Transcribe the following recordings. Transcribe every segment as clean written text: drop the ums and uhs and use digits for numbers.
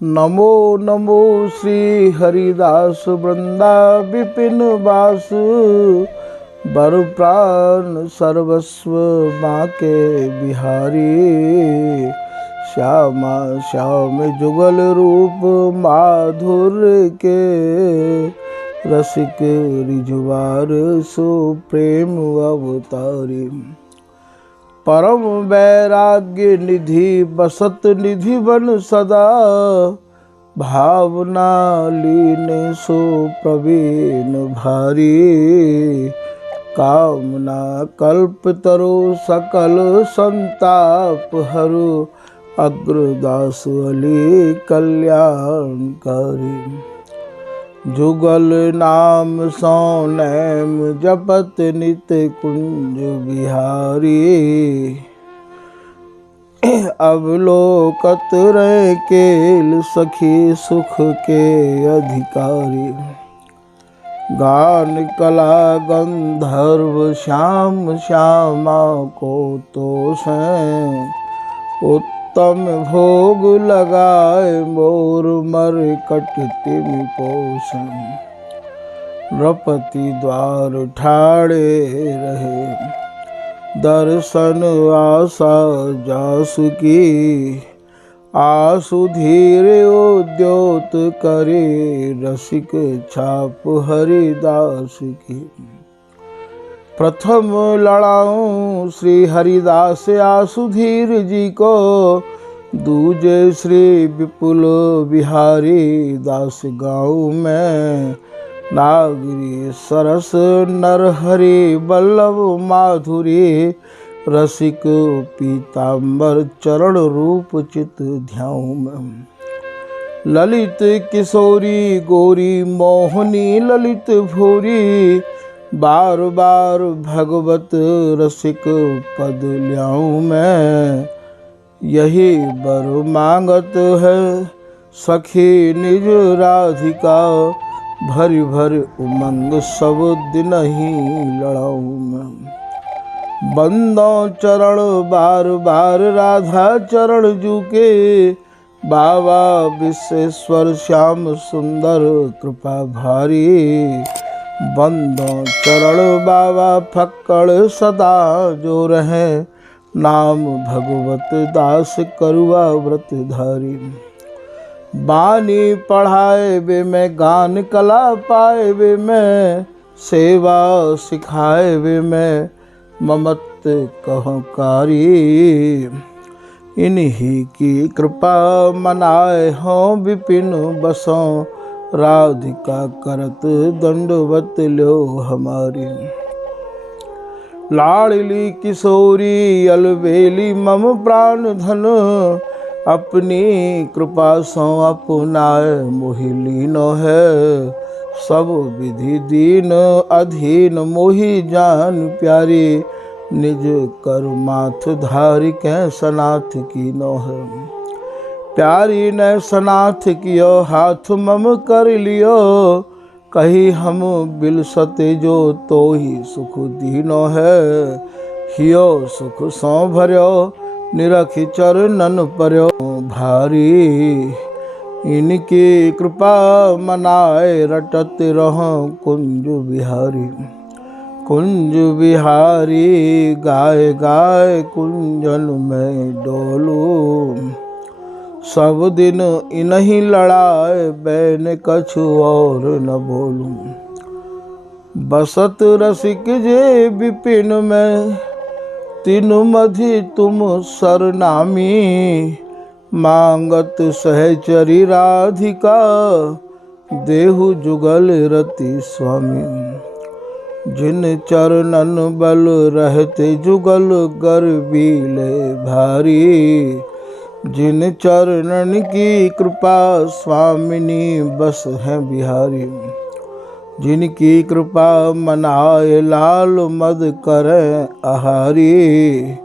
नमो नमो श्री हरिदास वृंदा विपिन वास। बर प्राण सर्वस्व माँ के बिहारी। श्यामा श्याम जुगल रूप माधुर्य के। रसिक रिजवार सो प्रेम अवतारी। परम वैराग्य निधि बसत निधि बन सदा। भावना लीन सो प्रवीण भारी। कामना कल्प तरु सकल संताप हरु। अग्रदास अली कल्याणकारी। जुगल नाम सो नैम जपत नित कुंज बिहारी। अवलोकत रहे केल सखी सुख के अधिकारी। गान कला गंधर्व श्याम श्यामा को तोष हैं। उत्तम भोग लगाए मोर मर कटतिम पोषण। नृपति द्वार ठाड़े रहे। दर्शन आशा जासु की। आसु धीर उद्योत करे। रसिक छाप हरिदास की। प्रथम लड़ाऊं श्री हरिदास आसुधीर जी को। दूजे श्री विपुल बिहारी दास गाँव में। नागरी सरस नरहरि बल्लभ माधुरी। रसिक पीताम्बर चरण रूप चित ध्याऊं में। ललित किशोरी गोरी मोहनी ललित भूरी। बार बार भगवत रसिक पद ल्याऊं मैं। यही बर मांगत है सखी निज राधिका। भरी भरी उमंग सब दिन ही लड़ाऊं मैं। बंदो चरण बार बार राधा चरण जूके। बाबा विश्वेश्वर श्याम सुंदर कृपा भारी। बंदों चरण बाबा फक्कड़ सदा जो रहे। नाम भगवत दास करुआ व्रत धारी। बानी पढ़ाए वे मैं गान कला पाए वे मैं। सेवा सिखाए वे मैं ममत कहो कारी। इन्हीं की कृपा मनाए हों विपिन बसों। राधिका करत दंडवत लो हमारी। लाडली किशोरी अलबेली मम प्राण धन। अपनी कृपा सो अपनाए मोहि लीनो है। सब विधि दीन अधीन मोहि जान प्यारी। निज कर माथ धारि कै सनाथ कीनो है। प्यारी ने सनाथ कियो हाथ मम कर लियो। कही हम बिलसते जो तो ही सुख दीनो है। हियो सुख सो भर्यो निरखि चरणन पर्यो भारी। इनकी कृपा मनाए रटत रहो कुंज बिहारी। कुंज बिहारी गाय गाय कुंजन में डोलू। सब दिन इन्हीं लड़ाए बैन कछु और न बोलूं। बसत रसिक जे विपिन में। तीनु मधि तुम सरनामी। मांगत सहचरी राधिका। देहु जुगल रति स्वामी। जिन चरणन बल रहते जुगल गर्वीले भारी। जिन चरणन की कृपा स्वामिनी बस है बिहारी। जिनकी कृपा मनाए लाल मद करे आहारी।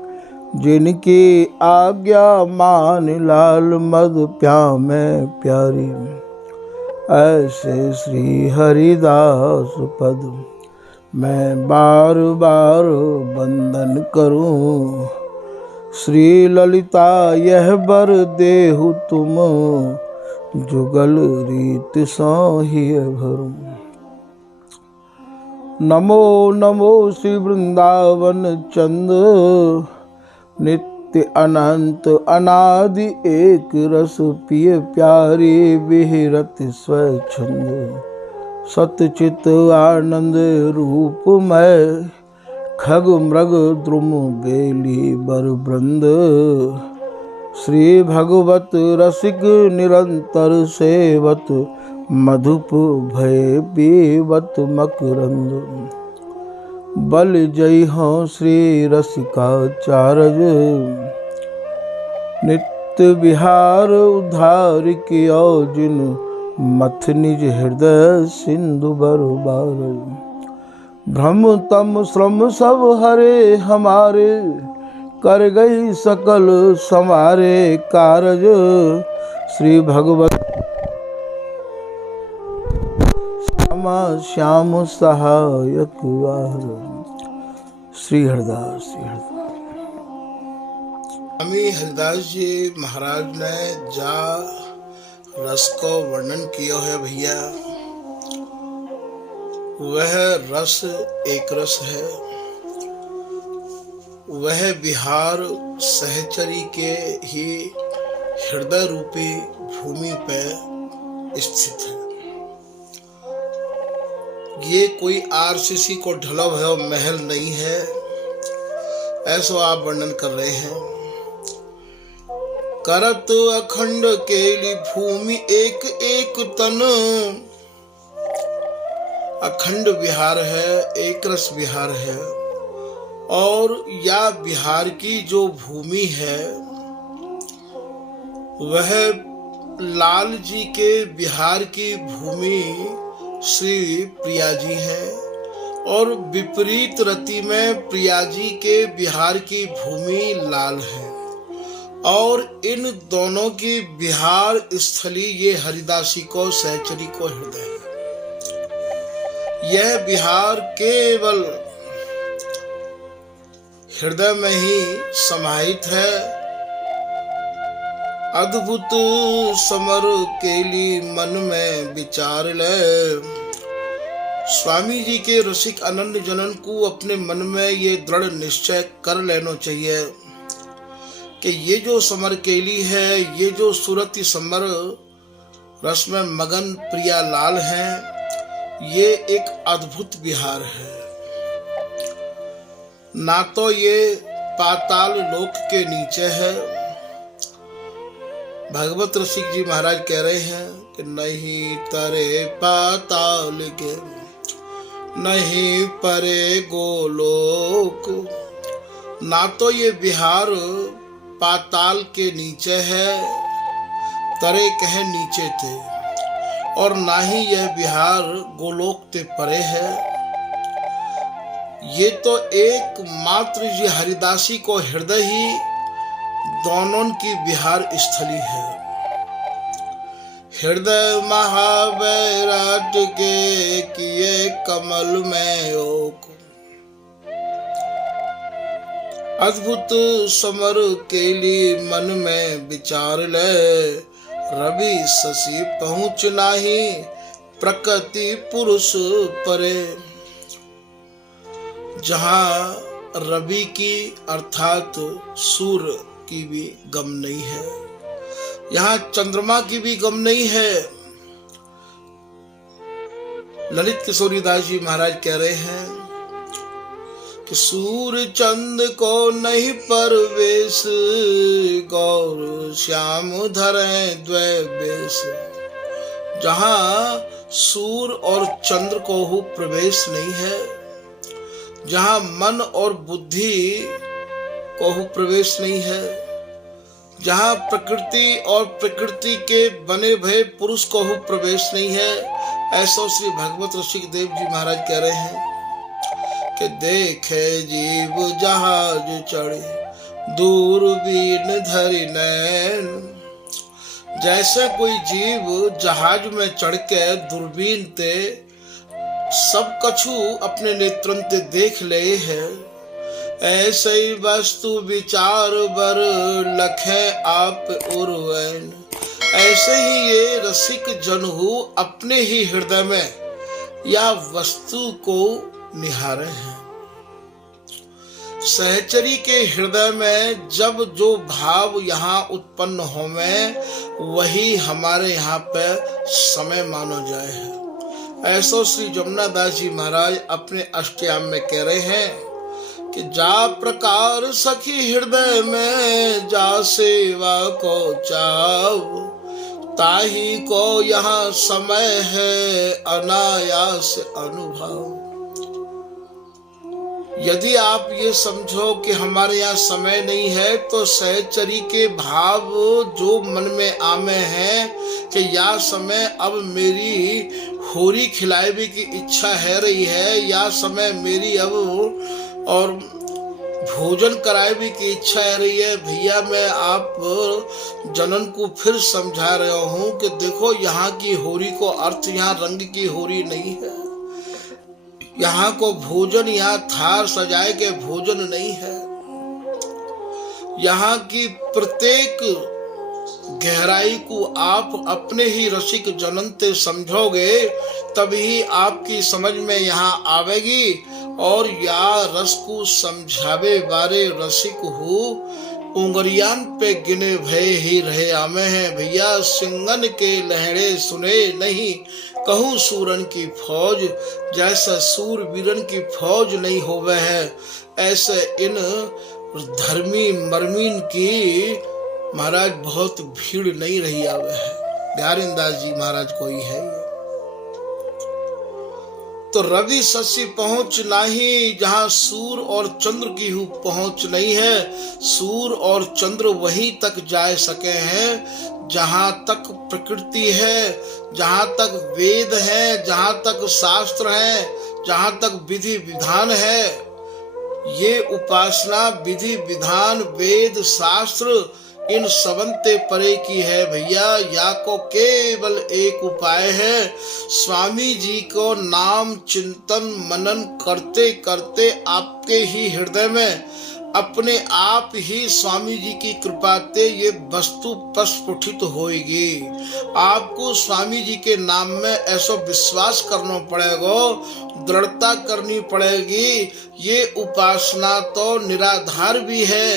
जिनकी आज्ञा मान लाल मद प्यामे प्यारी। ऐसे श्री हरिदास पद मैं बार बार वंदन करूं। श्री ललिता यह बर देहु तुम। जुगल रीत साहिय भरू। नमो नमो श्री वृंदावन चंद, नित्य अनंत अनादि एक रस पिय प्यारे विहरत स्वच्छंद। सतचित आनंद रूपमय, खग मृग द्रुम बेली बर वृंद। श्री भगवत रसिक निरंतर सेवत, मधुप भय पीवत मकरंद। बल जय हो श्री रसिकाचार्य, नित्य विहार उद्धार कियो जिन। मथ निज हृदय सिंधु बरबार, भ्रम तम श्रम सब हरे हमारे। कर गई सकल समारे कारज, श्री भगवत श्याम सहायक आहार। श्री हरिदास श्री हरिदास। स्वामी हरिदास जी महाराज ने जा रस को वर्णन किया है भैया, वह रस एक रस है। वह विहार सहचरी के ही हृदय रूपी भूमि पर स्थित है। ये कोई आरसीसी को ढला हुआ महल नहीं है, ऐसा आप वर्णन कर रहे हैं। करत अखंड केली भूमि एक एक तन, अखंड विहार है, एक रस विहार है। और या विहार की जो भूमि है वह लाल जी के विहार की भूमि श्री प्रिया जी है, और विपरीत रति में प्रिया जी के विहार की भूमि लाल है। और इन दोनों की विहार स्थली ये हरिदासी को सहचरी को हृदय है। यह विहार केवल हृदय में ही समाहित है। अद्भुत समर केली मन में विचार ले। स्वामी जी के रसिक अनन्य जनन को अपने मन में ये दृढ़ निश्चय कर लेना चाहिए कि ये जो समर केली है, ये जो सूरती समर रस में मगन प्रिया लाल है, ये एक अद्भुत विहार है। ना तो ये पाताल लोक के नीचे है। भगवत रसिक जी महाराज कह रहे हैं कि नहीं तरे पाताल के, नहीं परे गोलोक। ना तो ये विहार पाताल के नीचे है, तरे कहे नीचे थे, और ना ही यह विहार गोलोक ते परे है। ये तो एक मात्र ये हरिदासी को हृदय ही दोनों की विहार स्थली है। हृदय महावैराट के किए कमल में ओक, अद्भुत समर केली मन में विचार ले। रवि शशि पहुँच नाही, प्रकृति पुरुष परे। जहाँ रवि की अर्थात सूर्य की भी गम नहीं है, यहाँ चंद्रमा की भी गम नहीं है। ललित किशोरीदास जी महाराज कह रहे हैं कि सूर्य चंद को नहीं परवेश, गौर श्याम धरे द्वै बेश। जहाँ सूर्य और चंद्र को हो प्रवेश नहीं है, जहाँ मन और बुद्धि को प्रवेश नहीं है, जहाँ प्रकृति और प्रकृति के बने भय पुरुष को प्रवेश नहीं है, ऐसा श्री भगवत ऋषिक देव जी महाराज कह रहे हैं कि देखे जीव जहाज चढ़े, दूरबीन धरि नैन। जैसे कोई जीव जहाज में चढ़ के दूरबीन ते सब कछु अपने नेत्रन ते देख ले है, ऐसे वस्तु विचार बर लखे आप उर्वैन। ऐसे ही ये रसिक जनहु अपने ही हृदय में या वस्तु को निहारे हैं। सहचरी के हृदय में जब जो भाव यहाँ उत्पन्न होवे वही हमारे यहाँ पे समय मानो जाए है। ऐसो श्री जमुना दास जी महाराज अपने अष्टयाम में कह रहे हैं कि जा प्रकार सखी हृदय में जा सेवा को चाव, ताही को यहाँ समय है अनायास अनुभव। यदि आप ये समझो कि हमारे यहाँ समय नहीं है तो सहचरी के भाव जो मन में आमे हैं कि या समय अब मेरी होरी खिलाने की इच्छा है रही है, या समय मेरी अब और भोजन कराए की इच्छा है रही है। भैया मैं आप जनन को फिर समझा रहा हूँ कि देखो यहाँ की होरी को अर्थ यहाँ रंग की होरी नहीं है, यहाँ को भोजन यहाँ थार सजाए के भोजन नहीं है। यहाँ की प्रत्येक गहराई को आप अपने ही रसिक जननते समझोगे तभी आपकी समझ में यहाँ आवेगी। और या रस को समझावे बारे रसिक हो उंगरियान पे गिने भय ही रहे आमे हैं। भैया सिंगन के लहरे सुने नहीं कहूँ सूरन की फौज, जैसा सूर वीरन की फौज नहीं होवे है ऐसे इन धर्मी मरमीन की महाराज बहुत भीड़ नहीं रही आवे है। प्यारेदास जी महाराज कोई है तो रवि शशि पहुंच नहीं जहां सूर और चंद्र की पहुंच नहीं है। सूर और चंद्र वहीं तक जा सके हैं जहां तक प्रकृति है, जहां तक वेद है, जहां तक शास्त्र है, जहां तक विधि विधान है। ये उपासना विधि विधान वेद शास्त्र इन सबंते परे की है भैया। या को केवल एक उपाय है, स्वामी जी को नाम चिंतन मनन करते करते आपके ही हृदय में अपने आप ही स्वामी जी की कृपा से ये वस्तु प्रस्फुटित होएगी। आपको स्वामी जी के नाम में ऐसा विश्वास करना पड़ेगा, दृढ़ता करनी पड़ेगी। ये उपासना तो निराधार भी है,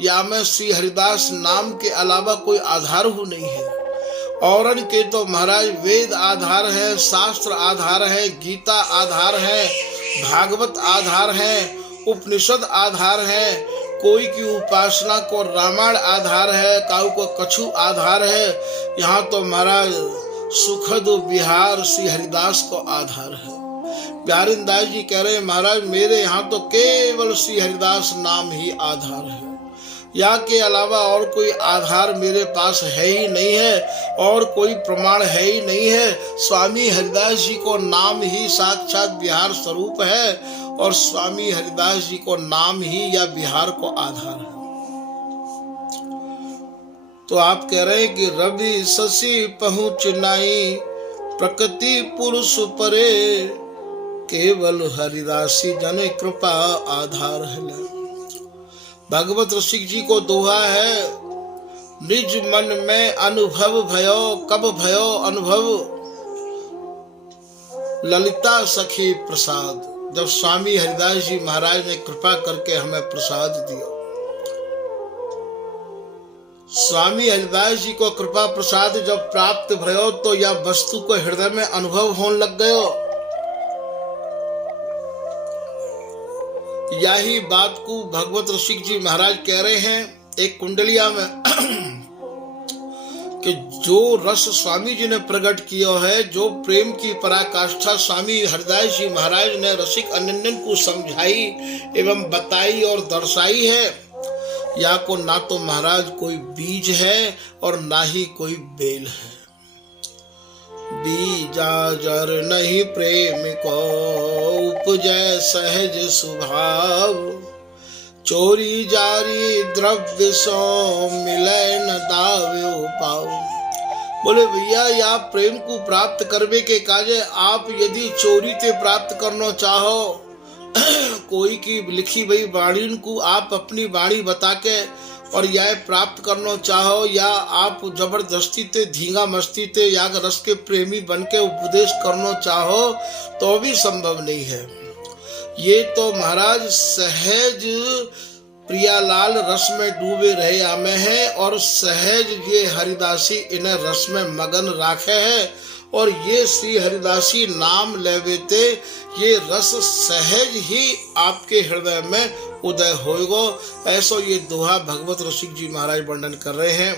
या में श्री हरिदास नाम के अलावा कोई आधार हो नहीं है। और के तो महाराज वेद आधार है, शास्त्र आधार है, गीता आधार है, भागवत आधार है, उपनिषद आधार है। कोई की उपासना को रामायण आधार है, काऊ को कछु आधार है। यहाँ तो महाराज सुखद विहार श्री हरिदास को आधार है। प्यारेदास जी कह रहे हैं महाराज मेरे यहाँ तो केवल श्री हरिदास नाम ही आधार है, या के अलावा और कोई आधार मेरे पास है ही नहीं है और कोई प्रमाण है ही नहीं है। स्वामी हरिदास जी को नाम ही साक्षात विहार स्वरूप है और स्वामी हरिदास जी को नाम ही या विहार को आधार है। तो आप कह रहे हैं कि रवि शशि पहुँच नाई प्रकृति पुरुष परे, केवल हरिदासी जन कृपा आधार है। भगवत रसिक जी को दोहा है, निज मन में अनुभव भयो, कब भयो अनुभव ललिता सखी प्रसाद। जब स्वामी हरिदास जी महाराज ने कृपा करके हमें प्रसाद दिया, स्वामी हरिदास जी को कृपा प्रसाद जब प्राप्त भयो तो यह वस्तु को हृदय में अनुभव होने लग गयो। यही बात को भगवत रसिक जी महाराज कह रहे हैं एक कुंडलिया में कि जो रस स्वामी जी ने प्रकट किया है, जो प्रेम की पराकाष्ठा स्वामी हरिदास जी महाराज ने रसिक अनन्यन को समझाई एवं बताई और दर्शाई है, या को ना तो महाराज कोई बीज है और ना ही कोई बेल है। बीजा जर नहीं प्रेम को उपजय सहज स्वभाव, चोरी जारी द्रव्य सो मिले न दाव्यो पाओ। बोले भैया या प्रेम को प्राप्त करने के काजे आप यदि चोरी ते प्राप्त करना चाहो कोई की लिखी हुई वाणी को आप अपनी वाणी बता के और यह प्राप्त करना चाहो, या आप जबरदस्ती ते धींगा मस्ती ते या रस के प्रेमी बन के उपदेश करना चाहो तो भी संभव नहीं है। ये तो महाराज सहज प्रियालाल रस में डूबे रहे आमे हैं और सहज ये हरिदासी इन्हें रस में मगन राखे है, और ये श्री हरिदासी नाम लेवेते ये रस सहज ही आपके हृदय में उदय होएगो। ऐसो ये दोहा भगवत रसिक जी महाराज वर्णन कर रहे हैं।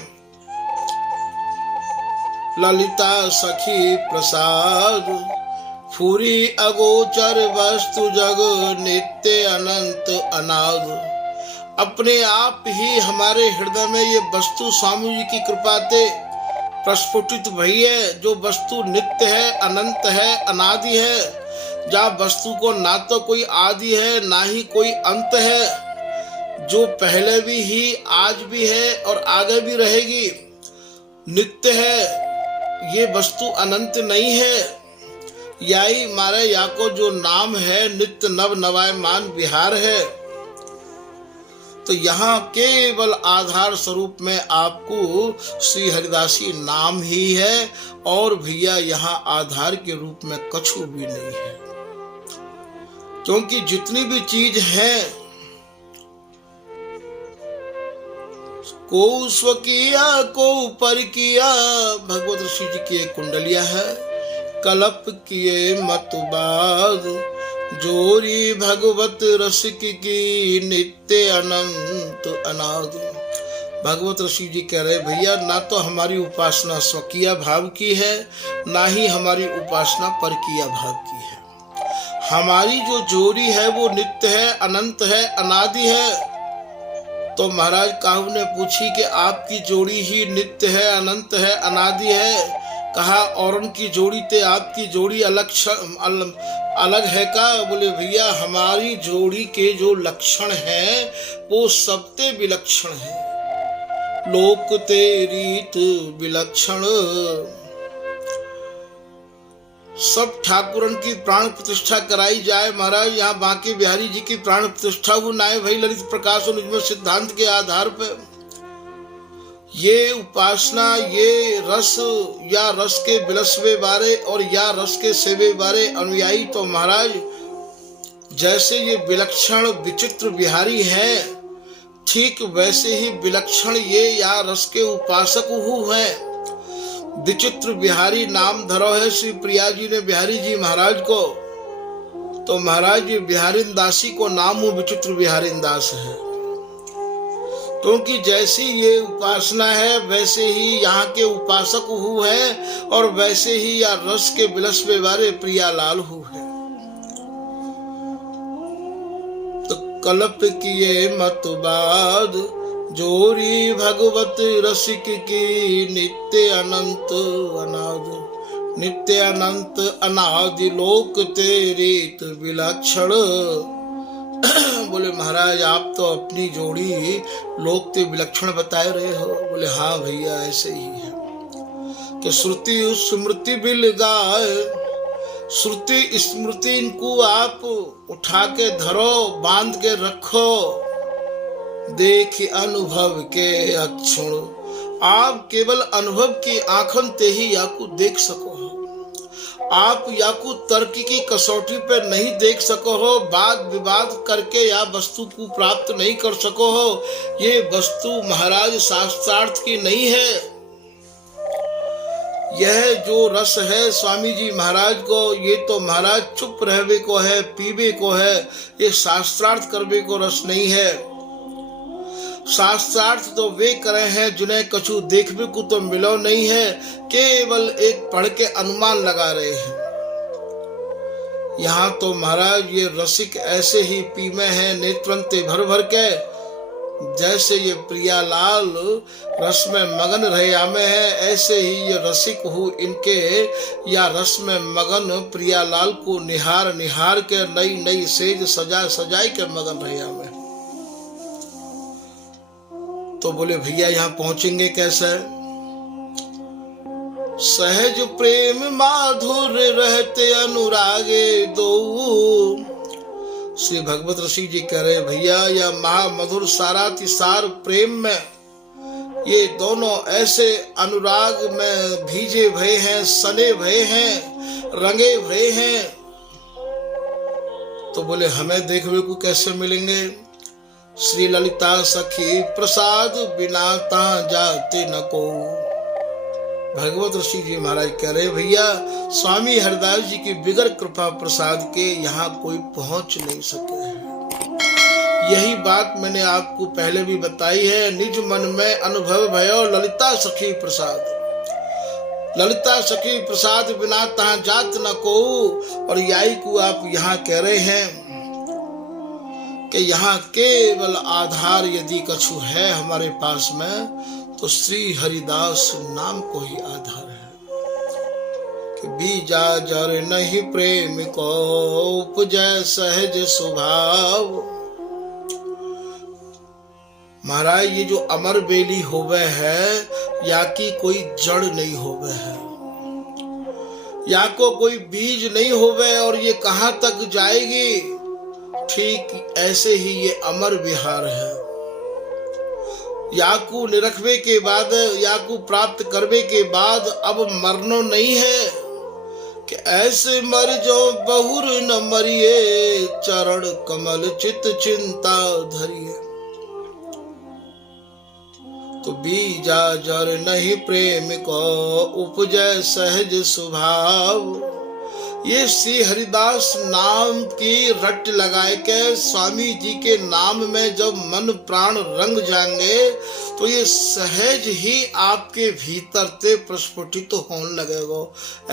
ललिता सखी प्रसाद फूरी अगोचर वस्तु जग नित्य अनंत अनाद। अपने आप ही हमारे हृदय में ये वस्तु स्वामी जी की कृपा से प्रस्फुटित भई है, जो वस्तु नित्य है, अनंत है, अनादि है, जहाँ वस्तु को ना तो कोई आदि है ना ही कोई अंत है, जो पहले भी ही आज भी है और आगे भी रहेगी, नित्य है, ये वस्तु अनंत नहीं है। याई मारे या को जो नाम है नित्य नव नवायमान विहार है। तो यहाँ केवल आधार स्वरूप में आपको श्री हरिदासी नाम ही है, और भैया यहाँ आधार के रूप में कछु भी नहीं है, क्योंकि जितनी भी चीज है को स्वकिया को पर किया। भगवत ऋषि जी की एक कुंडलिया है, कलप किए मतुबाद जोरी भगवत रसिक की नित्य अनंत अनाद। भगवत ऋषि जी कह रहे भैया ना तो हमारी उपासना स्वकीय भाव की है, ना ही हमारी उपासना परकीय भाव की है। हमारी जो जोड़ी है वो नित्य है, अनंत है, अनादि है। तो महाराज काहू ने पूछी कि आपकी जोड़ी ही नित्य है, अनंत है, अनादि है। कहा और उनकी जोड़ी ते आपकी जोड़ी अलग है का? बोले भैया हमारी जोड़ी के जो लक्षण हैं वो सबते विलक्षण है। लोक ते रीत विलक्षण। सब ठाकुरन की प्राण प्रतिष्ठा कराई जाए महाराज, यहाँ बांके बिहारी जी की प्राण प्रतिष्ठा वो नाय भाई ललित प्रकाश और निजमत सिद्धांत के आधार पर ये उपासना, ये रस या रस के बिलसवे बारे और या रस के सेवे बारे अनुयायी तो महाराज जैसे ये विलक्षण विचित्र बिहारी हैं, ठीक वैसे ही विलक्षण ये या रस के उपासक हैं। विचित्र बिहारी नाम धरो है श्री प्रिया जी ने बिहारी जी महाराज को, तो महाराज ये बिहारी दासी को नाम विचित्र बिहारी दास है, क्योंकि जैसी ये उपासना है वैसे ही यहाँ के उपासक हु है, और वैसे ही या रस के बिलसवे वाले प्रियालाल हु है। तो कल्प किए मतुबाद जोरी भगवत रसिक की नित्य अनंत अनाद। नित्य अनंत अनादि लोक तेरीत विलक्षण। बोले महाराज आप तो अपनी जोड़ी लोक ते विलक्षण बताए रहे हो। बोले हाँ भैया ऐसे ही है कि श्रुति स्मृति बिल गाय, श्रुति स्मृति इनको आप उठा के धरो, बांध के रखो, देख अनुभव के अक्षण। आप केवल अनुभव की आंखन ते ही याकू देख सको हो, आप याकू तर्क की कसौटी पे नहीं देख सको हो, वाद विवाद करके या वस्तु को प्राप्त नहीं कर सको हो। ये वस्तु महाराज शास्त्रार्थ की नहीं है। यह जो रस है स्वामी जी महाराज को, ये तो महाराज चुप रहवे को है, पीवे को है, ये शास्त्रार्थ करवे को रस नहीं है। शास्त्रार्थ तो वे करे हैं जिन्हें कछु देखने को तो मिलो नहीं है, केवल एक पढ़ के अनुमान लगा रहे हैं। यहाँ तो महाराज ये रसिक ऐसे ही पीमे हैं नेत्रंते भर भर के, जैसे ये प्रियालाल रस में मगन रहे आमे हैं, ऐसे ही ये रसिक हु इनके या रस में मगन प्रियालाल को निहार निहार के नई नई सेज सजा सजाई के मगन रहे आमे। तो बोले भैया यहाँ पहुंचेंगे कैसे? सहज प्रेम माधुर रहते अनुरागे दो, श्री भगवत ऋषि जी कह रहे भैया यह महामधुर सारातिसार प्रेम में ये दोनों ऐसे अनुराग में भीजे भये हैं, सने भये हैं, रंगे भये हैं। तो बोले हमें देखने को कैसे मिलेंगे? श्री ललिता सखी प्रसाद बिना ता जाते न को। भगवत ऋषि जी महाराज कह रहे भैया स्वामी हरिदास जी की बिगर कृपा प्रसाद के यहाँ कोई पहुंच नहीं सके हैं। यही बात मैंने आपको पहले भी बताई है। निज मन में अनुभव भयो ललिता सखी प्रसाद, ललिता सखी प्रसाद बिना तहाँ जात न को। और यही को आप यहाँ कह रहे हैं कि यहाँ केवल आधार यदि कछु है हमारे पास में तो श्री हरिदास नाम को ही आधार है। कि बीजा जर नहीं प्रेम को उपजय सहज स्वभाव। महाराज ये जो अमर बेली होवे है या की कोई जड़ नहीं होवे है, या को कोई बीज नहीं होवे और ये कहाँ तक जाएगी। ठीक ऐसे ही ये अमर विहार है। याकू निरखवे के बाद, याकू प्राप्त करवे के बाद अब मरनो नहीं है कि ऐसे मर जो बहुर न मरिए, चरण कमल चित चिंता धरिए। तो बीजा जर नहीं प्रेम को उपजय सहज स्वभाव। ये श्री हरिदास नाम की रट लगाए के स्वामी जी के नाम में जब मन प्राण रंग जाएंगे तो ये सहज ही आपके भीतर से प्रस्फुटित तो होने लगेगा।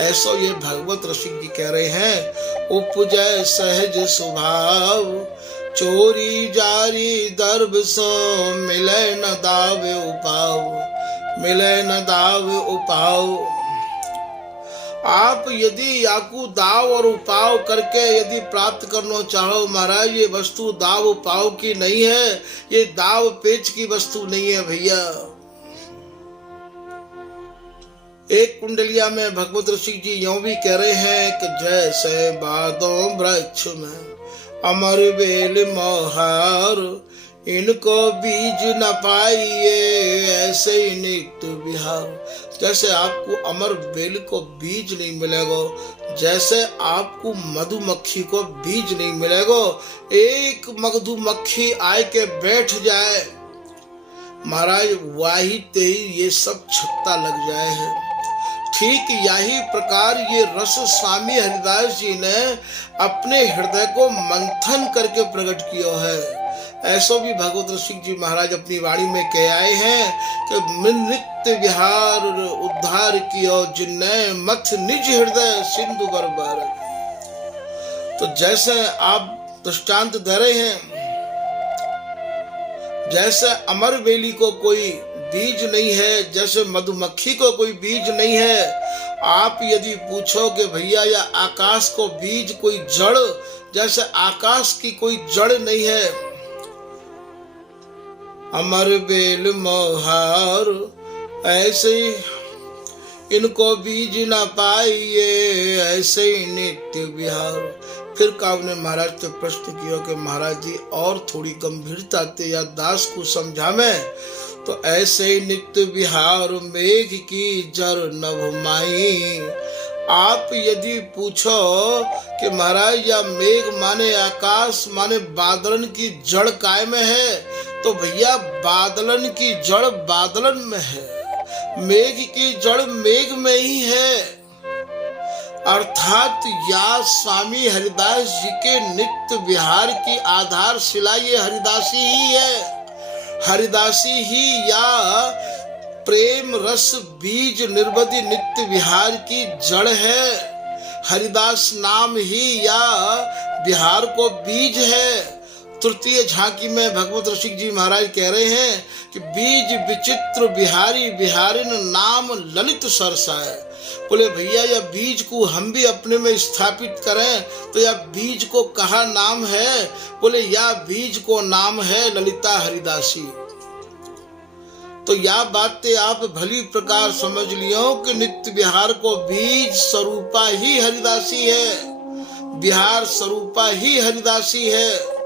ऐसा ये भगवत ऋषि जी कह रहे हैं उपजय सहज स्वभाव। चोरी जारी दर्भ सो मिले न दावे उपाव, मिले न दावे उपाव। आप यदि याकू दाव और उपाव करके यदि प्राप्त करना चाहो महाराज, ये वस्तु दाव उपाव की नहीं है, ये दाव पेच की वस्तु नहीं है भैया। एक कुंडलिया में भगवत ऋषि जी यूं भी कह रहे हैं कि जैसे बादों वृक्ष में अमर बेल मोहार, इनको बीज न पाइए ऐसे ही नित्य विहार। जैसे आपको अमर बेल को बीज नहीं मिलेगा, जैसे आपको मधुमक्खी को बीज नहीं मिलेगा। एक मधुमक्खी आए के बैठ जाए महाराज वाही ते ये सब छत्ता लग जाए है। ठीक यही प्रकार ये रस स्वामी हरिदास जी ने अपने हृदय को मंथन करके प्रकट किया है। ऐसो भी भगवत ऋषि जी महाराज अपनी वाणी में कह आए हैं कि नित्य विहार उद्धार कियो जिन्ने मथ निज हृदय सिंधु बरबार। तो जैसे आप दृष्टांत दे रहे हैं, जैसे अमर बेली को कोई बीज नहीं है, जैसे मधुमक्खी को कोई बीज नहीं है। आप यदि पूछो कि भैया या आकाश को बीज कोई जड़, जैसे आकाश की कोई जड़ नहीं है। अमर बेल मोहार ऐसे इनको बीज न पाइए ऐसे ही नित्य विहार। फिर काव ने महाराज से प्रश्न किया कि महाराज जी और थोड़ी गंभीरता से या दास को समझावे। तो ऐसे ही नित्य विहार मेघ की जर नभ माई। आप यदि पूछो कि महाराज या मेघ माने आकाश माने बादलन की जड़ काय में है, तो भैया बादलन की जड़ बादलन में है, मेघ की जड़ मेघ में ही है। अर्थात या स्वामी हरिदास जी के नित्य विहार की आधारशिला ये हरिदासी ही है। हरिदासी ही या प्रेम रस बीज निर्वधि नित्य विहार की जड़ है। हरिदास नाम ही या विहार को बीज है। तृतीय झांकी में भगवत ऋषि जी महाराज कह रहे हैं कि बीज विचित्र बिहारी बिहारिन नाम ललित सरसाए। बोले भैया या बीज को हम भी अपने में स्थापित करें तो या बीज को कहा नाम है? बोले या बीज को नाम है ललिता हरिदासी। तो या बातें आप भली प्रकार समझ लियो कि नित्य विहार को बीज स्वरूपा ही हरिदासी है। बिहार स्वरूपा ही हरिदासी है।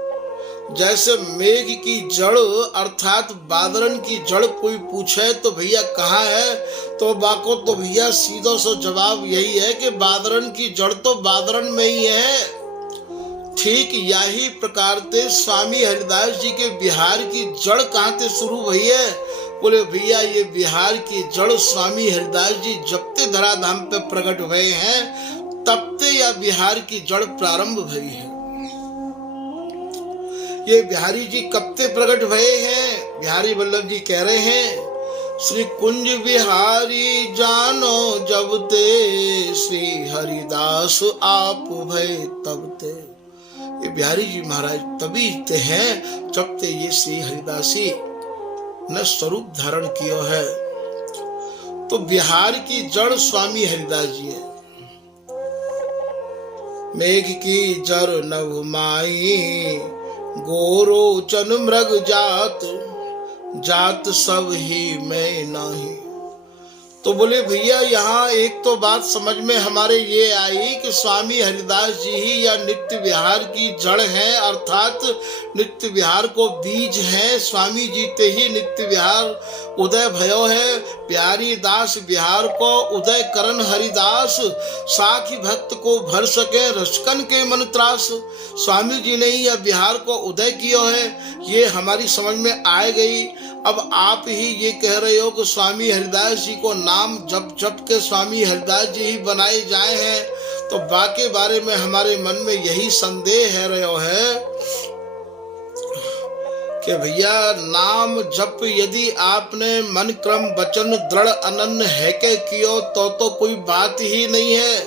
जैसे मेघ की जड़ अर्थात बादरन की जड़ कोई पूछे तो भैया कहाँ है, तो बाको तो भैया सीधा सा जवाब यही है कि बादरन की जड़ तो बादरन में ही है। ठीक यही प्रकार से स्वामी हरिदास जी के बिहार की जड़ कहाँ से शुरू हुई है? बोले भैया ये बिहार की जड़ स्वामी हरिदास जी जब ते धराधाम पे प्रकट हुए हैं तब ते या बिहार की जड़ प्रारंभ हुई है। ये बिहारी जी कब ते प्रकट हुए हैं? बिहारी वल्लभ जी कह रहे हैं, श्री कुंज बिहारी जानो जब ते, श्री हरिदास आप भय तब ते। ये बिहारी जी महाराज तभी ते हैं जब ते ये श्री हरिदासी न स्वरूप धारण किया है। तो बिहार की जड़ स्वामी हरिदास जी है। मेघ की जड़ नभ माई, गोरोचन मृग जात, जात सब ही मैं नाही। तो बोले भैया यहाँ एक तो बात समझ में हमारे ये आई कि स्वामी हरिदास जी ही या नित्य विहार की जड़ हैं, अर्थात नित्य विहार को बीज हैं। स्वामी जी ते ही नित्य विहार उदय भयो है। प्यारी दास बिहार को उदय करन हरिदास, साखी भक्त को भर सके रसकन के मन त्रास। स्वामी जी ने ही यह बिहार को उदय किया है, ये हमारी समझ में आ गई। अब आप ही ये कह रहे हो कि स्वामी हरिदास जी को नाम जप जप के स्वामी हरिदास जी ही बनाए जाए हैं, तो बाकी बारे में हमारे मन में यही संदेह है रहे है कि भैया नाम जप यदि आपने मन क्रम वचन दृढ़ अनन्य है के कियो तो कोई बात ही नहीं है,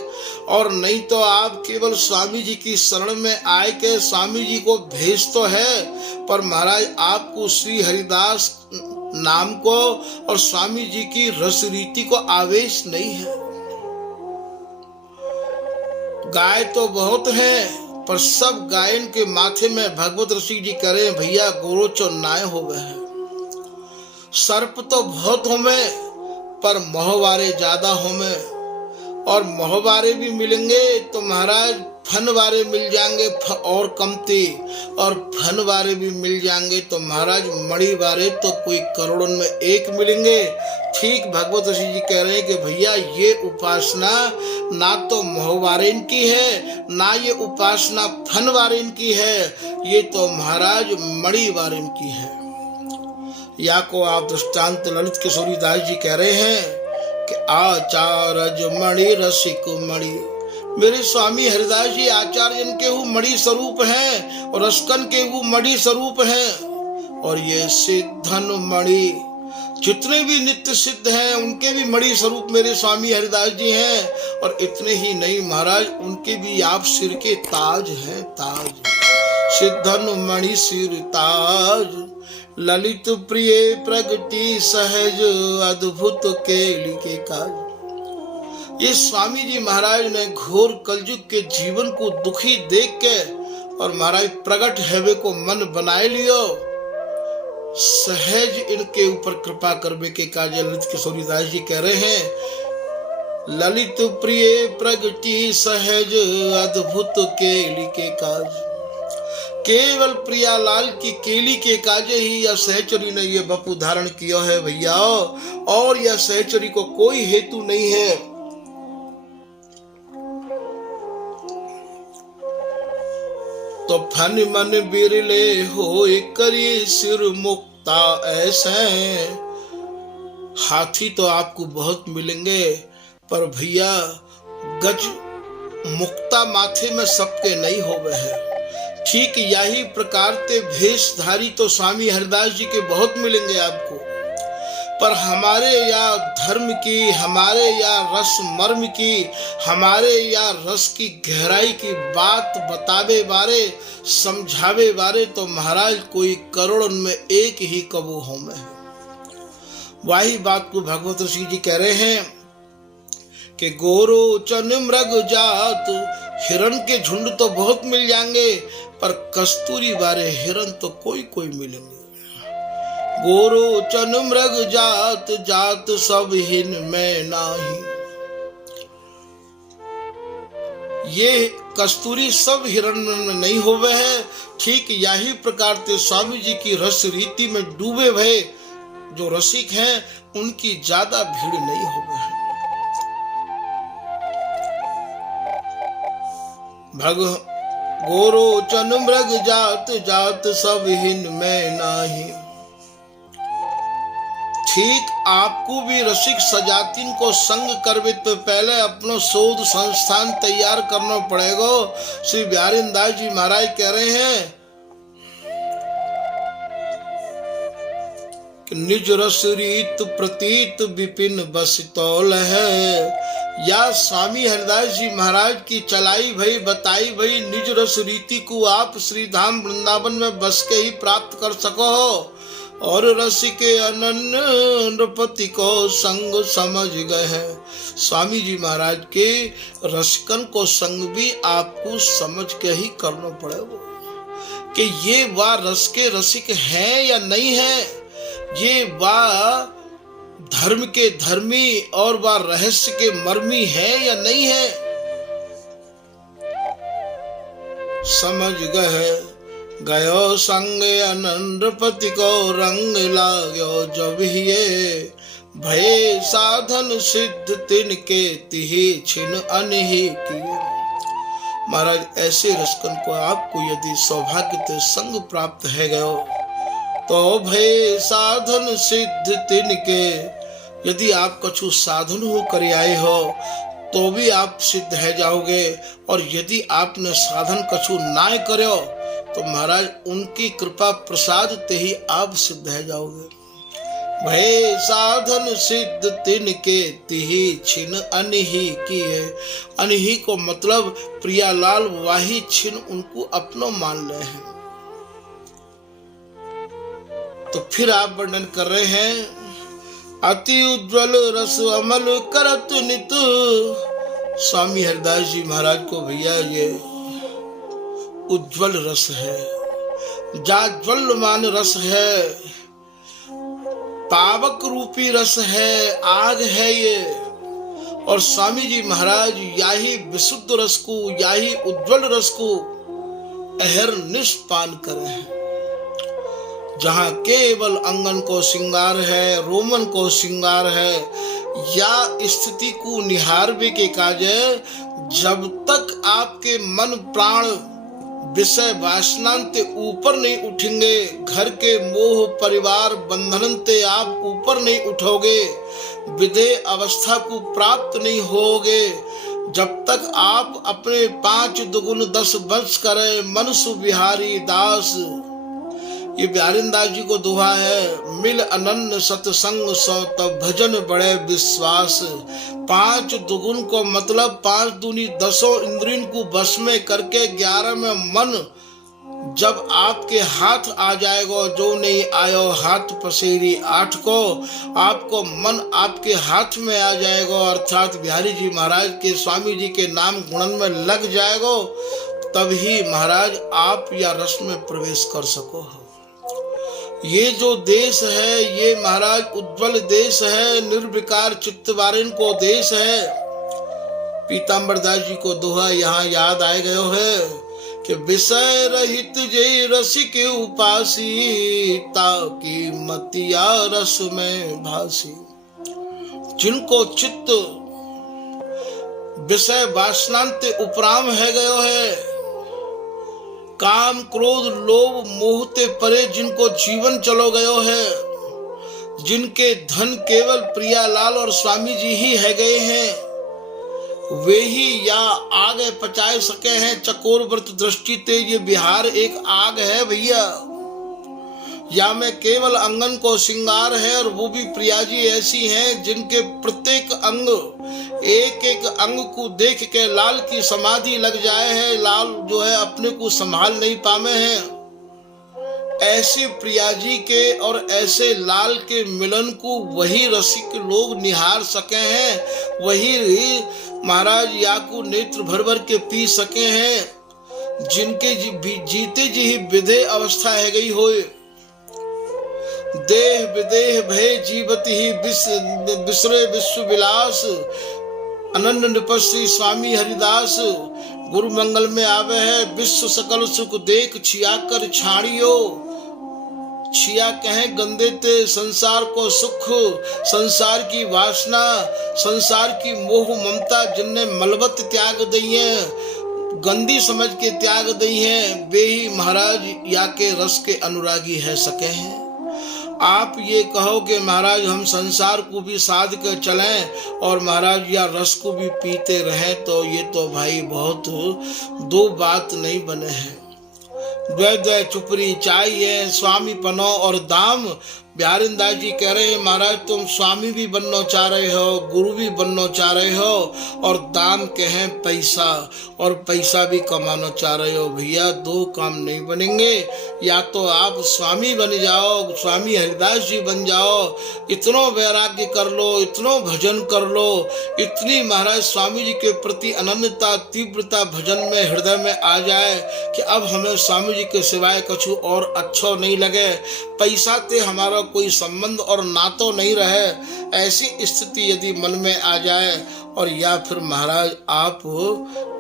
और नहीं तो आप केवल स्वामी जी की शरण में आए के स्वामी जी को भेज तो है, पर महाराज आपको श्री हरिदास नाम को और स्वामी जी की रस रीति को आवेश नहीं है। गाय तो बहुत है, पर सब गायन के माथे में भगवत ऋषि जी करे भैया गोरोचो नाय हो गए हैं। सर्प तो बहुत होमे, पर मोहवारे ज्यादा होमे, और मोहवारे भी मिलेंगे तो महाराज फन वारे मिल जाएंगे और कमती, और फन वारे भी मिल जाएंगे तो महाराज मणि वारे तो कोई करोड़ों में एक मिलेंगे। ठीक भगवत ऋषि जी कह रहे हैं कि भैया ये उपासना ना तो मोहवारेन की है, ना ये उपासना फन वारेन की है, ये तो महाराज मणि वारेन की है। या को आप दृष्टांत ललित किशोरी दास जी कह रहे हैं कि आचार्य मणि रसिक मणि। मेरे स्वामी हरिदास जी आचार्यन के वो मणि स्वरूप हैं और रसकन के वो मणि स्वरूप हैं, और ये सिद्धन मणि जितने भी नित्य सिद्ध हैं उनके भी मणि स्वरूप मेरे स्वामी हरिदास जी हैं। और इतने ही नहीं महाराज, उनके भी आप सिर के ताज हैं, ताज। सिद्धन मणि सिर ताज, ललित प्रिय प्रगति सहज, अद्भुत केली के काज। ये स्वामी जी महाराज ने घोर कलयुग के जीवन को दुखी देख के और महाराज प्रगट हेवे को मन बनाए लियो, सहज इनके ऊपर कृपा करवे के काज। ललित किशोरी दास जी कह रहे हैं, ललित प्रिय प्रगति सहज, अद्भुत केली के काज। केवल प्रियालाल की केली के काजे ही यह सहचरी ने यह बपू धारण किया है भैया, और यह सहचरी को कोई हेतु नहीं है। तो फन मन बिरले हो करिए सिर मुक्ता ऐसे। हाथी तो आपको बहुत मिलेंगे, पर भैया गज मुक्ता माथे में सबके नहीं हो गए हैं। ठीक यही प्रकार के भेषधारी तो स्वामी हरिदास जी के बहुत मिलेंगे आपको, पर हमारे या धर्म की, हमारे या रस मर्म की, हमारे या रस की गहराई की बात बतावे बारे, समझावे बारे तो महाराज कोई करोड़ों में एक ही कबू हो में। वही बात को भगवत ऋषि जी कह रहे हैं कि गोरोचन मृग जात, हिरण के झुंड तो बहुत मिल जाएंगे, पर कस्तूरी वाले हिरण तो कोई कोई मिलेंगे। गोरोचन मृग जात, जात सब हिन में नाही। ये कस्तूरी सब हिरण्य में नहीं होवे है। ठीक यही प्रकार से स्वामी जी की रस रीति में डूबे भय जो रसिक हैं उनकी ज्यादा भीड़ नहीं होवे है। भग गोरोचन मृग जात जात सब हिन में नाही। ठीक आपको भी रसिक सजातीन को संग करवे तो पहले अपनो शोध संस्थान तैयार करना पड़ेगा। श्री बिहारी दास जी महाराज कह रहे हैं कि निज रस रीत प्रतीत विपिन बस तौल है। या स्वामी हरिदास जी महाराज की चलाई भई बताई भई निज रस रीति को आप श्री धाम वृंदावन में बस के ही प्राप्त कर सको हो। और रसिके अनन्य नृपति को संग समझ गए हैं। स्वामी जी महाराज के रसिकन को संग भी आपको समझ के ही करना पड़ेगा कि ये वह रस के रसिक हैं या नहीं है, ये वह धर्म के धर्मी और वह रहस्य के मर्मी है या नहीं है। समझ गए गयो संग अनंतपति को रंग लागो जब ये भय साधन सिद्ध तिनके तिहि छिन अनहि किए। महाराज ऐसे रसकन को आपको यदि सौभाग्य ते संग प्राप्त है गयो तो भय साधन सिद्ध तिनके, यदि आप कछु साधन हो कर आए हो तो भी आप सिद्ध है जाओगे। और यदि आपने साधन कछु ना करो तो महाराज उनकी कृपा प्रसाद ते ही आप सिद्ध है जाओगे। भय साधन सिद्ध तिनके तिहि छिन अनहि किए। अनहि को मतलब प्रियालाल वाही छिन उनको अपनो मान ले हैं। तो फिर आप वर्णन कर रहे हैं अति उज्ज्वल रस अमल करत नित। स्वामी हरिदास जी महाराज को भैया ये उज्ज्वल रस है, जाज्वल्यमान रस है, पावक रूपी रस है, आग है ये। और स्वामी जी महाराज यही विशुद्ध रस को, यही उज्ज्वल रस को अहरनिश पान करे हैं। जहाँ केवल अंगन को श्रृंगार है, रोमन को श्रृंगार है, या स्थिति को निहारवे के काज है। जब तक आपके मन प्राण विषय वासनांते ऊपर नहीं उठेंगे, घर के मोह परिवार बंधनते आप ऊपर नहीं उठोगे, विदेह अवस्था को प्राप्त नहीं होगे, जब तक आप अपने 5 दुगुन 10 वंश करे मनुष्य बिहारी दास। ये बिहारी दास जी को दोहा है, मिल अनन्य सतसंग सो तब भजन बड़े विश्वास। 5 दुगुन को मतलब 5 दूनी 10 इंद्रियों को बस में करके 11 में मन जब आपके हाथ आ जाएगा, जो नहीं आयो हाथ पसेरी 8 को, आपको मन आपके हाथ में आ जाएगा, अर्थात बिहारी जी महाराज के स्वामी जी के नाम गुणन में लग जाएगा, तभी महाराज आप या रस में प्रवेश कर सको। ये जो देश है ये महाराज उज्ज्वल देश है, निर्विकार चित्त वारिन को देश है। पीताम्बर दास जी को दोहा यहाँ याद आए गयो है कि विषय रहित जय रसिक उपासी, ताकि मतिया रस में भासी। जिनको चित्त विषय वासनांते उपराम है गयो है, काम क्रोध लोभ मोह ते परे जिनको जीवन चलो गयो है, जिनके धन केवल प्रियालाल और स्वामी जी ही है गए हैं, वे ही या आगे पचाए सके हैं चकोर व्रत दृष्टि ते। ये बिहार एक आग है भैया, या में केवल अंगन को श्रृंगार है, और वो भी प्रिया जी ऐसी हैं जिनके प्रत्येक अंग एक एक अंग को देख के लाल की समाधि लग जाए है, लाल जो है अपने को संभाल नहीं पामे हैं। ऐसे प्रिया जी के और ऐसे लाल के मिलन को वही रसिक लोग निहार सके हैं, वही महाराज या को नेत्र भर भर के पी सके हैं, जिनके जीते जी ही विदेह अवस्था है गई होए। देह विदेह भय जीवति ही बिसरे विश्व विलास। अनन्य निपस्सी स्वामी हरिदास गुरु मंगल में आवे है। विश्व सकल सुख देख छिया कर छाड़ियो, छिया कहे गंदे ते संसार को सुख, संसार की वासना, संसार की मोह ममता जिनने मलबत त्याग दई है, गंदी समझ के त्याग दई है, वे ही महाराज या के रस के अनुरागी है सके हैं। आप ये कहो कि महाराज हम संसार को भी साध कर चलें और महाराज या रस को भी पीते रहें, तो ये तो भाई बहुत दो बात नहीं बने हैं। द्वैद्वय चुपरी चाहिए स्वामी पनो और दाम। बिहारी दास जी कह रहे हैं महाराज तुम स्वामी भी बनना चाह रहे हो, गुरु भी बनना चाह रहे हो और दाम के हैं पैसा, और पैसा भी कमाना चाह रहे हो। भैया दो काम नहीं बनेंगे, या तो आप स्वामी बन जाओ, स्वामी हरिदास जी बन जाओ, इतनो वैराग्य कर लो, इतनो भजन कर लो, इतनी महाराज स्वामी जी के प्रति अनन्यता तीव्रता भजन में हृदय में आ जाए कि अब हमें स्वामी जी के सिवाय कुछ और अच्छा नहीं लगे, पैसा से हमारा कोई संबंध और नातो नहीं रहे, ऐसी स्थिति यदि मन में आ जाए। और या फिर महाराज आप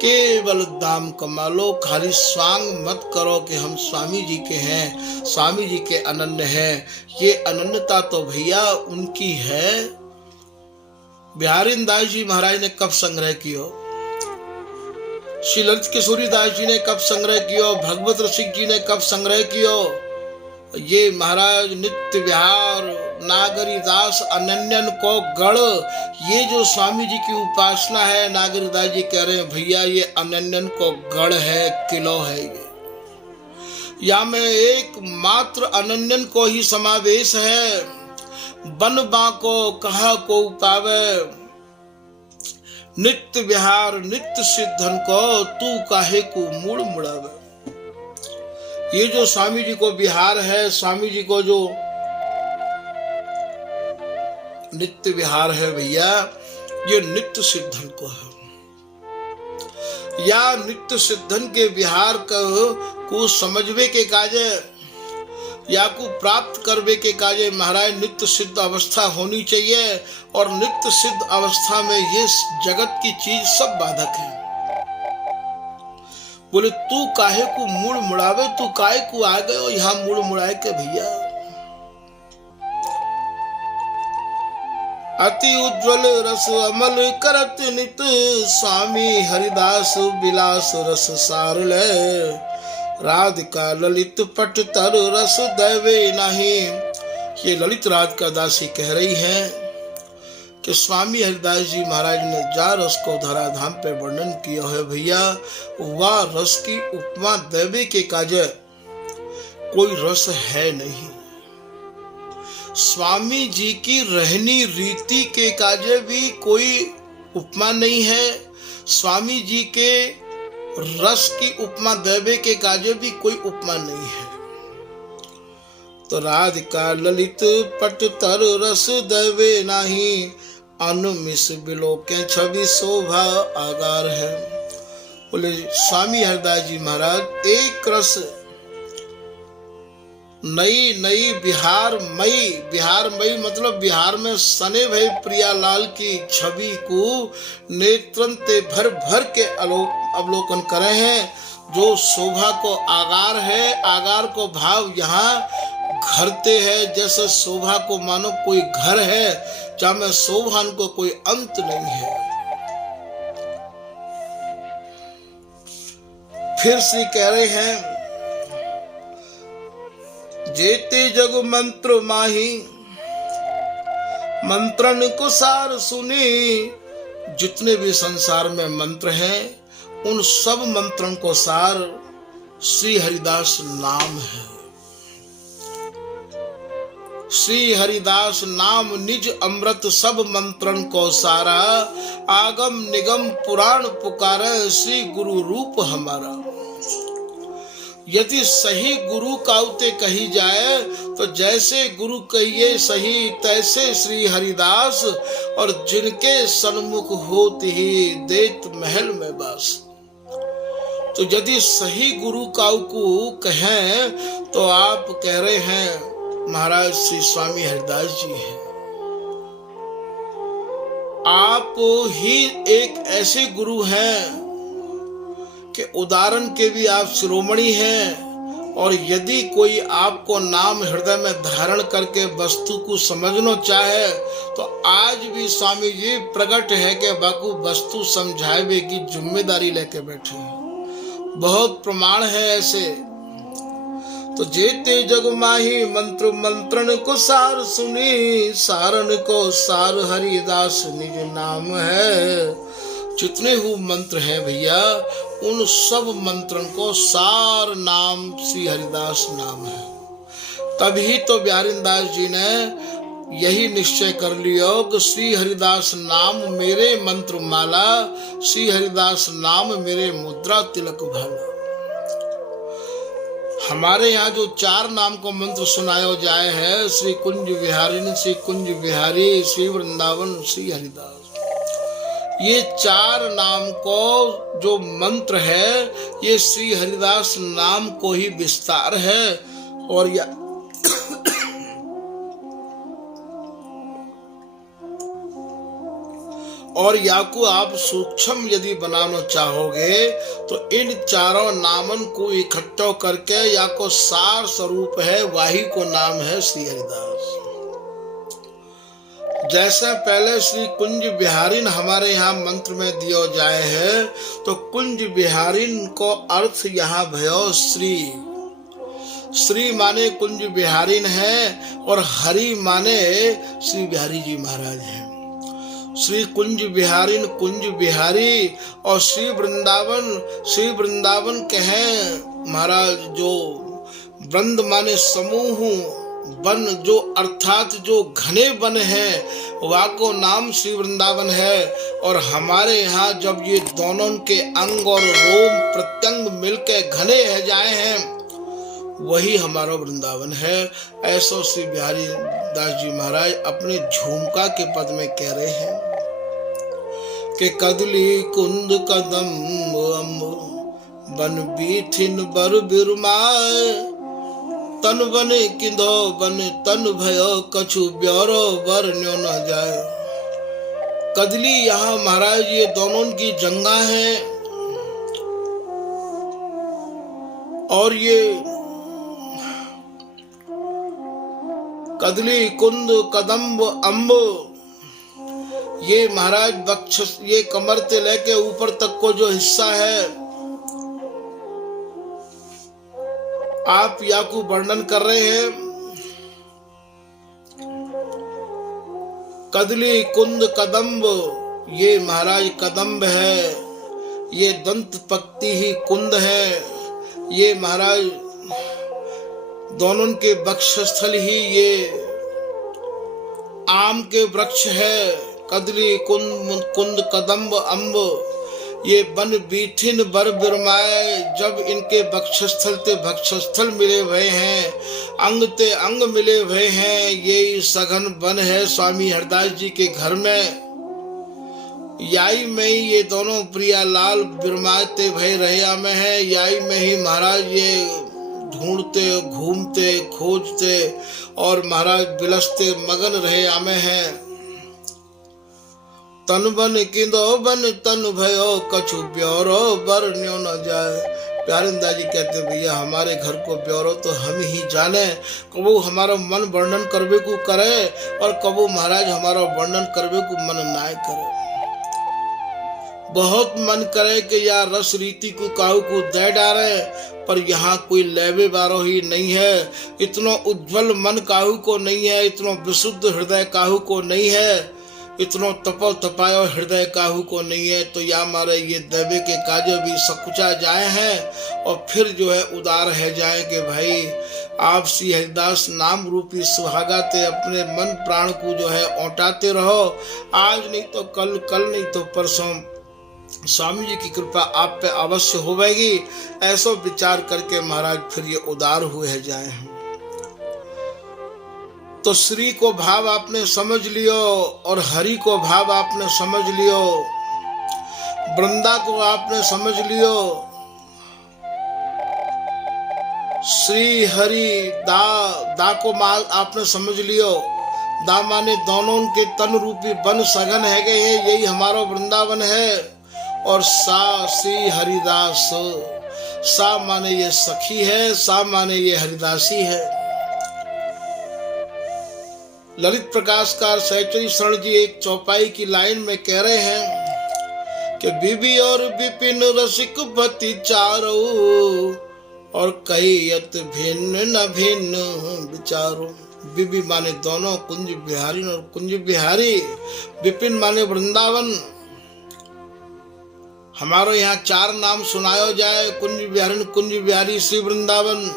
केवल दाम कमा लो, खाली स्वांग मत करो कि हम स्वामी जी के हैं, स्वामी जी के अनन्य हैं। ये अनन्यता तो भैया उनकी है। बिहारी दास जी महाराज ने कब संग्रह किया, श्री ललित किशोरी दास जी ने कब संग्रह किया, भगवत रसिक जी ने कब संग्रह किया। ये महाराज नित्य विहार नागरी दास अनन्यन को गढ़, ये जो स्वामी जी की उपासना है, नागरी दास जी कह रहे हैं भैया ये अनन्यन को गढ़ है, किलो है। ये या में एक मात्र अनन्यन को ही समावेश है। बन बाको कहा को पावे, नित्य विहार नित्य सिद्धन को तू काहे को मुड़ मुड़ावे। ये जो स्वामी जी को विहार है, स्वामी जी को जो नित्य विहार है भैया, ये नित्य सिद्धन को है। या नित्य सिद्धन के विहार को समझवे के काजे या को प्राप्त करवे के काजे महाराज नित्य सिद्ध अवस्था होनी चाहिए। और नित्य सिद्ध अवस्था में ये जगत की चीज सब बाधक है। बोले तू काहे को मुड़ मुड़ावे, तू काहे को आ गए हो यहाँ मुड़ मुड़ाए के भैया। अति उज्जवल रस अमल करत नित, स्वामी हरिदास विलास रस सार ले, राधिका ललित पट तर रस देवे नहीं। ये ललित राधिका दासी कह रही हैं कि स्वामी हरिदास जी महाराज ने जा रस को धराधाम पे वर्णन किया है भैया, वह रस की उपमा देवे के काजे कोई रस है नहीं। स्वामी जी की रहनी रीति के काजे भी कोई उपमा नहीं है। स्वामी जी के रस की उपमा देवे के काजे भी कोई उपमा नहीं है। तो राधिका ललित पट तर रस देवे नहीं, अनुमिस बिलो के छवि शोभा आगार है। बोले स्वामी हरिदास जी महाराज एक रस नई नई बिहार मई मतलब बिहार में सने भई प्रियालाल की छवि को नेत्रन ते भर भर के अवलोकन करे हैं। जो शोभा को आगार है, आगार को भाव यहाँ घरते है, जैसे शोभा को मानो कोई घर है, जहाँ में शोभान को कोई अंत नहीं है। फिर श्री कह रहे हैं जेते जग मंत्र माही, मंत्रन को सार सुनी। जितने भी संसार में मंत्र हैं उन सब मंत्रण को सार श्री हरिदास नाम है। श्री हरिदास नाम निज अमृत सब मंत्रण को सारा, आगम निगम पुराण पुकारे श्री गुरु रूप हमारा। यदि सही गुरु काउते कही जाए तो जैसे गुरु कहिए सही तैसे श्री हरिदास, और जिनके सन्मुख होते ही देत महल में बास। तो यदि सही गुरु काउ को कहें तो आप कह रहे हैं महाराज श्री स्वामी हरिदास जी हैं। आप ही एक ऐसे गुरु हैं कि उदाहरण के भी आप शिरोमणि हैं, और यदि कोई आपको नाम हृदय में धारण करके वस्तु को समझना चाहे तो आज भी स्वामी जी प्रकट है कि बाकू वस्तु समझावे की जिम्मेदारी लेके बैठे हैं। बहुत प्रमाण है ऐसे। तो जेते जग माही मंत्र मंत्रण को सार सुनी, सारण को सार हरिदास निज नाम है। जितने वो मंत्र हैं भैया, उन सब मंत्रों को सार नाम श्री हरिदास नाम है। तभी तो बिहारीदास जी ने यही निश्चय कर लिया कि श्री हरिदास नाम मेरे मंत्र माला, श्री हरिदास नाम मेरे मुद्रा तिलक भाला। हमारे यहाँ जो 4 नाम को मंत्र सुनाया जाए है, श्री कुंज विहारी, श्री कुंज विहारी, श्री वृंदावन, श्री हरिदास, ये 4 नाम को जो मंत्र है ये श्री हरिदास नाम को ही विस्तार है। और या को आप सूक्ष्म यदि बनाना चाहोगे तो इन 4 नामन को इकट्ठा करके या को सार स्वरूप है, वही को नाम है श्री हरिदास। जैसे पहले श्री कुंज बिहारीन हमारे यहाँ मंत्र में दिया जाए है, तो कुंज बिहारीन को अर्थ यहाँ भयो श्री। श्री माने कुंज बिहारीन है और हरि माने श्री बिहारी जी महाराज हैं। श्री कुंज बिहारीन कुंज बिहारी, और श्री वृंदावन के हैं महाराज। जो वृंद माने समूह, वन जो अर्थात जो घने वन है, वाको नाम श्री वृंदावन है। और हमारे यहाँ जब ये दोनों के अंग और रोम प्रत्यंग मिलके घने है जाए हैं, वही हमारा वृंदावन है। ऐसा श्री बिहारी दास जी महाराज अपने झुमका के पद में कह रहे हैं कि कदली कुंद कदम बन बीथिन बर बिरमाए, तन बने किंदो बन तन भयो कछु ब्योरो वर्ण्यो न जाए। कदली यहाँ महाराज ये दोनों की जंगा है, और ये कदली कुंद कदम्ब अम्ब, ये महाराज वक्ष, ये कमर से लेके ऊपर तक को जो हिस्सा है, आप या को वर्णन कर रहे हैं। कदली कुंद कदम्ब, ये महाराज कदम्ब है, ये दंत पक्ति ही कुंद है। ये महाराज दोनों के वक्षस्थल ही ये आम के वृक्ष है। कदली कुंद कदम्ब अम्ब, ये बन बीठिन बर बिरमाए। जब इनके वक्षस्थल ते वक्षस्थल मिले हुए हैं, अंग ते अंग मिले हुए हैं, ये सघन वन है स्वामी हरदास जी के घर में। याई में ही ये दोनों प्रियालाल बिरमाते भय रहिया में है। याई में ही महाराज ये ढूंढते घूमते खोजते और महाराज बिलसते मगन रहे आमे हैं। तन बन किंदो बन तन भयो कछु ब्योरो वर्ण्यो न जाए। प्यारेंद्र जी कहते भैया हमारे घर को ब्योरो तो हम ही जाने। कबू हमारा मन वर्णन करवे को करे और कबू महाराज हमारा वर्णन करवे को मन ना करे। बहुत मन करे कि यार रस रीति को काहू को दे डारे, पर यहाँ कोई लेवे बारो ही नहीं है। इतना उज्जवल मन काहू को नहीं है, इतना विशुद्ध हृदय काहू को नहीं है, इतना तपो तपायो हृदय काहू को नहीं है। तो या मारे ये देवे के काजे भी सकुचा जाए हैं और फिर जो है उदार है जाए कि भाई आप श्री हरिदास नाम रूपी सुहागा ते अपने मन प्राण को जो है औटाते रहो। आज नहीं तो कल, कल नहीं तो परसों स्वामी जी की कृपा आप पे अवश्य होगी। ऐसा विचार करके महाराज फिर ये उदार हुए है जाए हैं। तो श्री को भाव आपने समझ लियो और हरि को भाव आपने समझ लियो, वृंदा को आपने समझ लियो, श्री हरि दा को माल आपने समझ लियो। दा माने दोनों के तन रूपी बन सघन है गए हैं, यही हमारा वृंदावन है। और सा श्री हरिदास, सा माने ये सखी है, सा माने ये हरिदासी है। ललित प्रकाशकार सहचरी शरण जी एक चौपाई की लाइन में कह रहे हैं कि बीबी और विपिन रसिक पति चारो, और कहियत भिन्न न भिन्न विचारो। बीबी माने दोनों कुंज बिहारी और कुंज बिहारी, विपिन माने वृंदावन। हमारे यहाँ 4 नाम सुनायो जाए, कुंज बिहारी, कुंज बिहारी, श्री वृंदावन।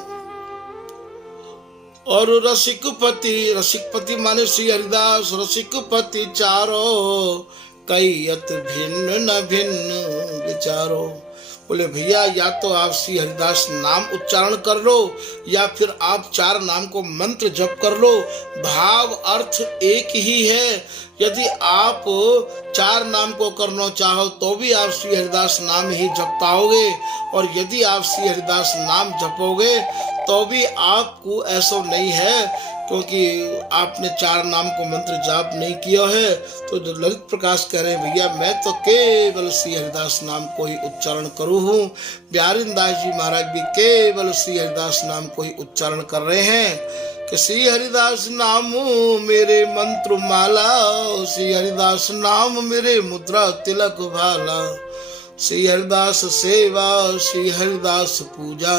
और रसिकपति, रसिकपति माने श्री हरिदास, रसिकपति चारो, कहियत भिन्न न भिन्न विचारो। बोले भैया या तो आप श्री हरिदास नाम उच्चारण कर लो, या फिर आप 4 नाम को मंत्र जप कर लो, भाव अर्थ एक ही है। यदि आप 4 नाम को करना चाहो तो भी आप श्री हरिदास नाम ही जप पाओगे, और यदि आप श्री हरिदास नाम जपोगे तो भी आपको ऐसा नहीं है क्योंकि आपने 4 नाम को मंत्र जाप नहीं किया है। तो ललित प्रकाश कह रहे हैं भैया मैं तो केवल श्री हरिदास नाम को ही उच्चारण करूँ हूँ। बिहारी दास जी महाराज भी केवल श्री हरिदास नाम को ही उच्चारण कर रहे हैं कि श्री हरिदास नाम मेरे मंत्र माला, श्री हरिदास नाम मेरे मुद्रा तिलक भाला, श्री हरिदास सेवा, श्री हरिदास पूजा,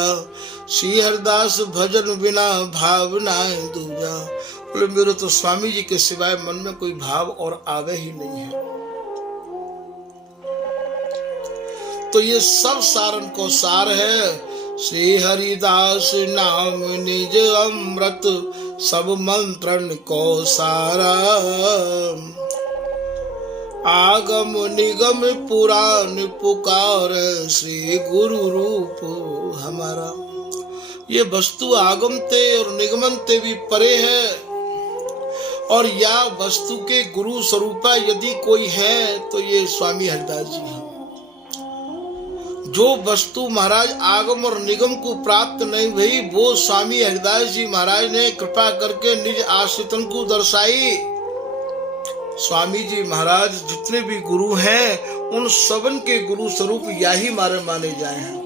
श्री हरिदास भजन बिना भावनाएं दूजा। बोले मेरे तो स्वामी जी के सिवाय मन में कोई भाव और आवे ही नहीं है। तो ये सब सारन को सार है। श्री हरिदास नाम निज अमृत, सब मंत्रण को सारा, आगम निगम पुराण पुकार, श्री गुरु रूप हमारा। ये वस्तु आगम ते और निगमन ते भी परे है, और या वस्तु के गुरु स्वरूप यदि कोई है तो ये स्वामी हरिदास जी हैं। जो वस्तु महाराज आगम और निगम को प्राप्त नहीं हुई वो स्वामी हरिदास जी महाराज ने कृपा करके निज आश्रितन को दर्शाई। स्वामी जी महाराज जितने भी गुरु हैं उन सबन के गुरु स्वरूप यही माने जाए हैं।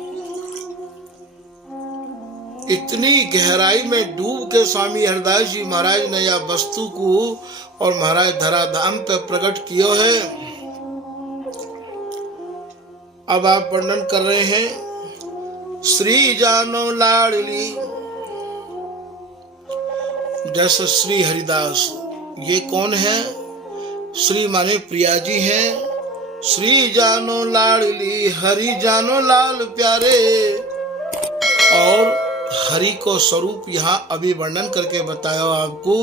इतनी गहराई में डूब के स्वामी हरिदास जी महाराज ने यह वस्तु को और महाराज धराधाम पे प्रकट किया है। अब आप वर्णन कर रहे हैं श्री जानो लाडली, जैसे श्री हरिदास ये कौन है? श्री माने प्रिया जी हैं। श्री जानो लाडली, हरि जानो लाल प्यारे। और हरि को स्वरूप यहाँ अभी वर्णन करके बताया आपको,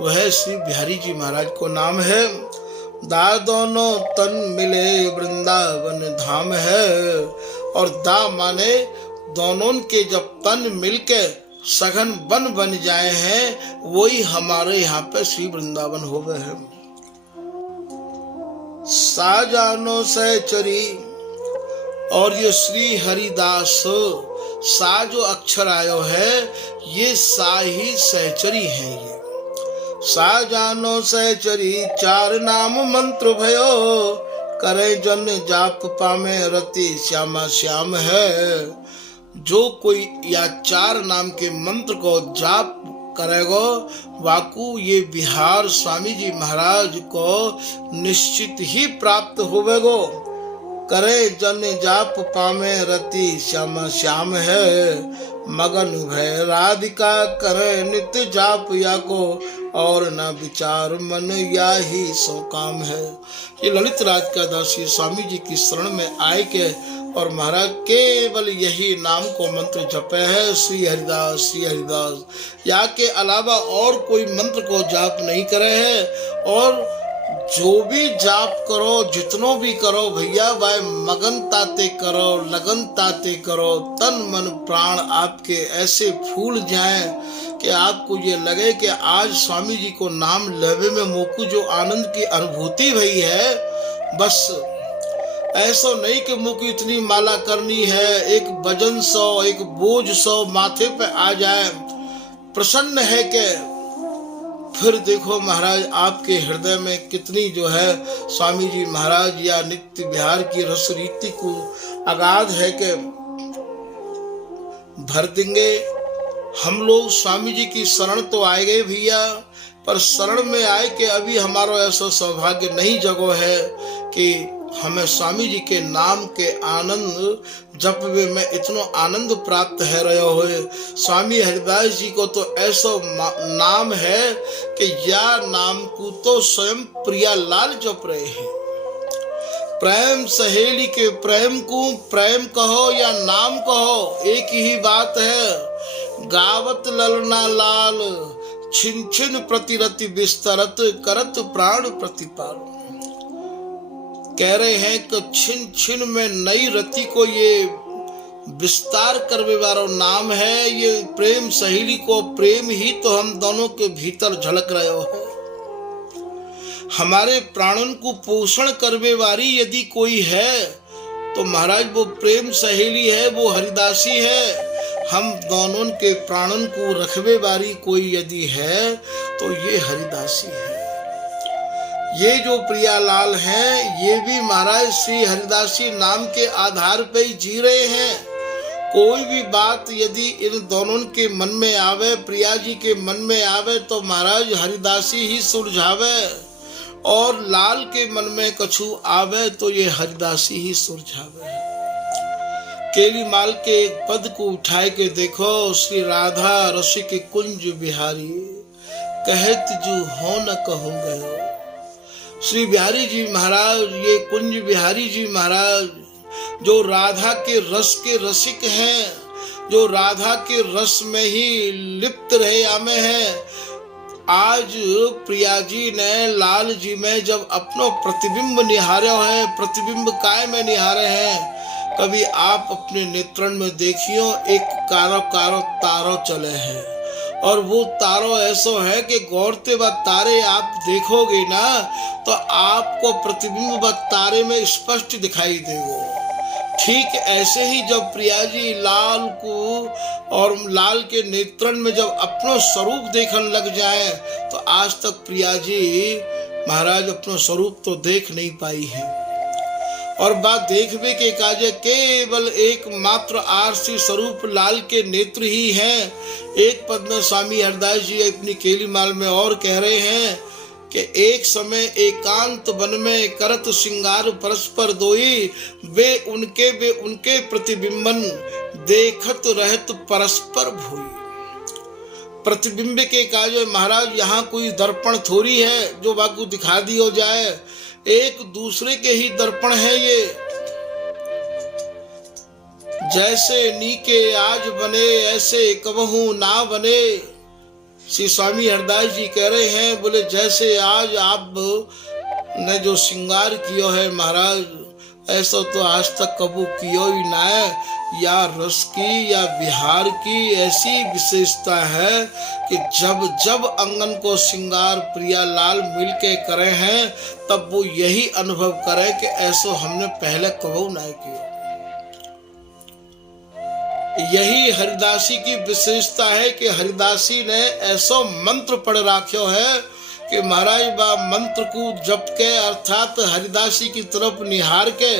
वह श्री बिहारी जी महाराज को नाम है। दा दोनों तन मिले वृंदावन धाम है, और दा माने दोनों के जब तन मिलके सघन बन बन जाए हैं वही हमारे यहाँ पे श्री वृंदावन हो गए हैं। साजानो सहचरी, और ये श्री हरिदास सा जो अक्षर आयो है ये सा ही सहचरी है। ये सा जानो सहचरी 4 नाम मंत्र भयो, करे जन जाप पामे रति श्यामा श्याम है। जो कोई या 4 नाम के मंत्र को जाप करेगो वाकु ये बिहार स्वामी जी महाराज को निश्चित ही प्राप्त होवेगो। करे जन जाप पामे रति श्यामा श्याम है, मगन भय राधिका करे नित्य जाप या को, और न विचार मन या ही सो काम है। ये ललित राज का दासी स्वामी जी की शरण में आए के और महाराज केवल यही नाम को मंत्र जपे है, श्री हरिदास श्री हरिदास। या के अलावा और कोई मंत्र को जाप नहीं करे है। और जो भी जाप करो जितनो भी करो भैया भाई मगन ताते करो, लगन ताते करो, तन मन प्राण आपके ऐसे फूल जाएं कि आपको ये लगे कि आज स्वामी जी को नाम लेवे में मोकू जो आनंद की अनुभूति भई है, बस ऐसा नहीं कि मुझको इतनी माला करनी है, एक वजन 100 एक बोझ 100 माथे पे आ जाए। प्रसन्न है कि फिर देखो महाराज आपके हृदय में कितनी जो है स्वामी जी महाराज या नित्य विहार की रस रीति को अगाध है कि भर देंगे। हम लोग स्वामी जी की शरण तो आए गए भैया, पर शरण में आए कि अभी हमारा ऐसा सौभाग्य नहीं जगो है कि हमें स्वामी जी के नाम के आनंद जप में इतना आनंद प्राप्त है रहे हो। स्वामी हरिदास जी को तो ऐसा नाम है कि या नाम को तो स्वयं प्रिया लाल जप रहे हैं। प्रेम सहेली के प्रेम को प्रेम कहो या नाम कहो, एक ही बात है। गावत ललना लाल छिन छिन प्रतिरति विस्तरत करत प्राण प्रतिपाल। कह रहे हैं कि छिन छिन में नई रति को ये विस्तार करने वाला नाम है। ये प्रेम सहेली को प्रेम ही तो हम दोनों के भीतर झलक रहे हो है। हमारे प्राणन को पोषण करने वाली यदि कोई है तो महाराज वो प्रेम सहेली है, वो हरिदासी है। हम दोनों के प्राणन को रखवे वाली कोई यदि है तो ये हरिदासी है। ये जो प्रियालाल हैं ये भी महाराज श्री हरिदासी नाम के आधार पे ही जी रहे हैं। कोई भी बात यदि इन दोनों के मन में आवे, प्रिया जी के मन में आवे तो महाराज हरिदासी ही सुलझावे, और लाल के मन में कछु आवे तो ये हरिदासी ही सुलझावे। केली माल के एक पद को उठाए के देखो, श्री राधा रसिक कुंज बिहारी कहत जो हो न कहूँ गयो। श्री बिहारी जी महाराज, ये कुंज बिहारी जी महाराज जो राधा के रसिक हैं, जो राधा के रस में ही लिप्त रहे आमे हैं। आज प्रिया जी ने लाल जी में जब अपनो प्रतिबिंब निहारे है, प्रतिबिंब काय में निहारे हैं। कभी आप अपने नेत्रण में देखियो, एक कारो कारो तारो चले हैं, और वो तारो ऐसा है कि गौरते व तारे आप देखोगे ना तो आपको प्रतिबिंब व तारे में स्पष्ट दिखाई देगा। ठीक ऐसे ही जब प्रिया जी लाल को और लाल के नेत्रण में जब अपना स्वरूप देखने लग जाए तो आज तक प्रिया जी महाराज अपना स्वरूप तो देख नहीं पाई है। और बात देखने के काजे केवल एक मात्र आरसी स्वरूप लाल के नेत्र ही हैं। एक पद में स्वामी हरदास जी अपनी केली माल में और कह रहे हैं कि एक समय एकांत वन में करत श्रृंगार परस्पर दोई, वे उनके प्रतिबिंबन देखत रहत परस्पर भोई। प्रतिबिंब के काज महाराज यहाँ कोई दर्पण थोड़ी है जो बाकू दिखा दियो जाए, एक दूसरे के ही दर्पण है ये। जैसे नीके आज बने ऐसे कबहू ना बने। श्री स्वामी हरदास जी कह रहे हैं, बोले जैसे आज आप ने जो श्रृंगार कियो है महाराज, ऐसा तो आज तक कबू कियो ही ना है। या रस की या बिहार की ऐसी विशेषता है कि जब जब अंगन को श्रृंगार प्रिया लाल मिल के करे हैं तब वो यही अनुभव करे कि ऐसा हमने पहले कबू ना किया। यही हरिदासी की विशेषता है कि हरिदासी ने ऐसा मंत्र पढ़ राख्यो है कि महाराज बा मंत्र को जप के अर्थात हरिदासी की तरफ निहार के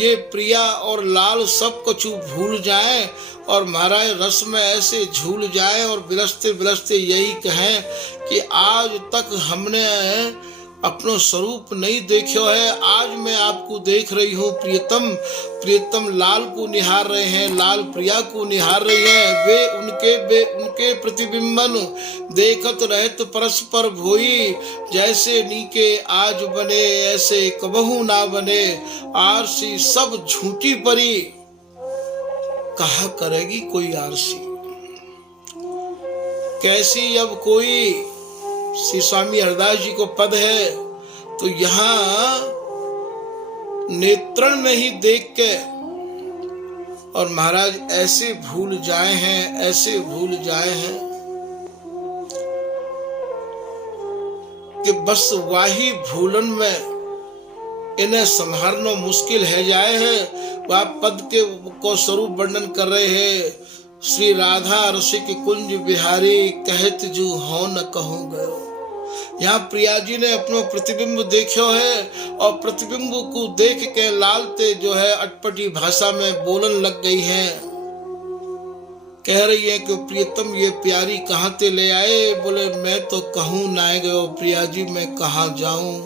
ये प्रिया और लाल सब कुछ भूल जाएं और महाराज रस में ऐसे झूल जाएं और बिलसते बिलसते यही कहें कि आज तक हमने अपनो स्वरूप नहीं देखो है, आज मैं आपको देख रही हूँ। प्रियतम प्रियतम लाल को निहार रहे हैं, लाल प्रिया को निहार रही हैं। वे उनके प्रतिबिंबन देखत रहत परस्पर भोई, जैसे नीके आज बने ऐसे कबहू ना बने। आरसी सब झूठी परी कहा करेगी कोई आरसी। कैसी अब कोई श्री स्वामी हरदास जी को पद है तो यहाँ नेत्रण में ही देख के और महाराज ऐसे भूल जाए हैं, ऐसे भूल जाए हैं कि बस वाही भूलन में इन्हें संभालना मुश्किल है जाए हैं। वह पद के को स्वरूप वर्णन कर रहे हैं, श्री राधा रसिक कुंज बिहारी कहत जो हो न कहूँ गयो। यहाँ प्रिया जी ने अपनो प्रतिबिंब देखो है और प्रतिबिंब को देख के लालते जो है अटपटी भाषा में बोलन लग गई हैं। कह रही है कि प्रियतम ये प्यारी कहाँ ते ले आए। बोले मैं तो कहूँ ना गयो प्रिया जी, मैं कहाँ जाऊं,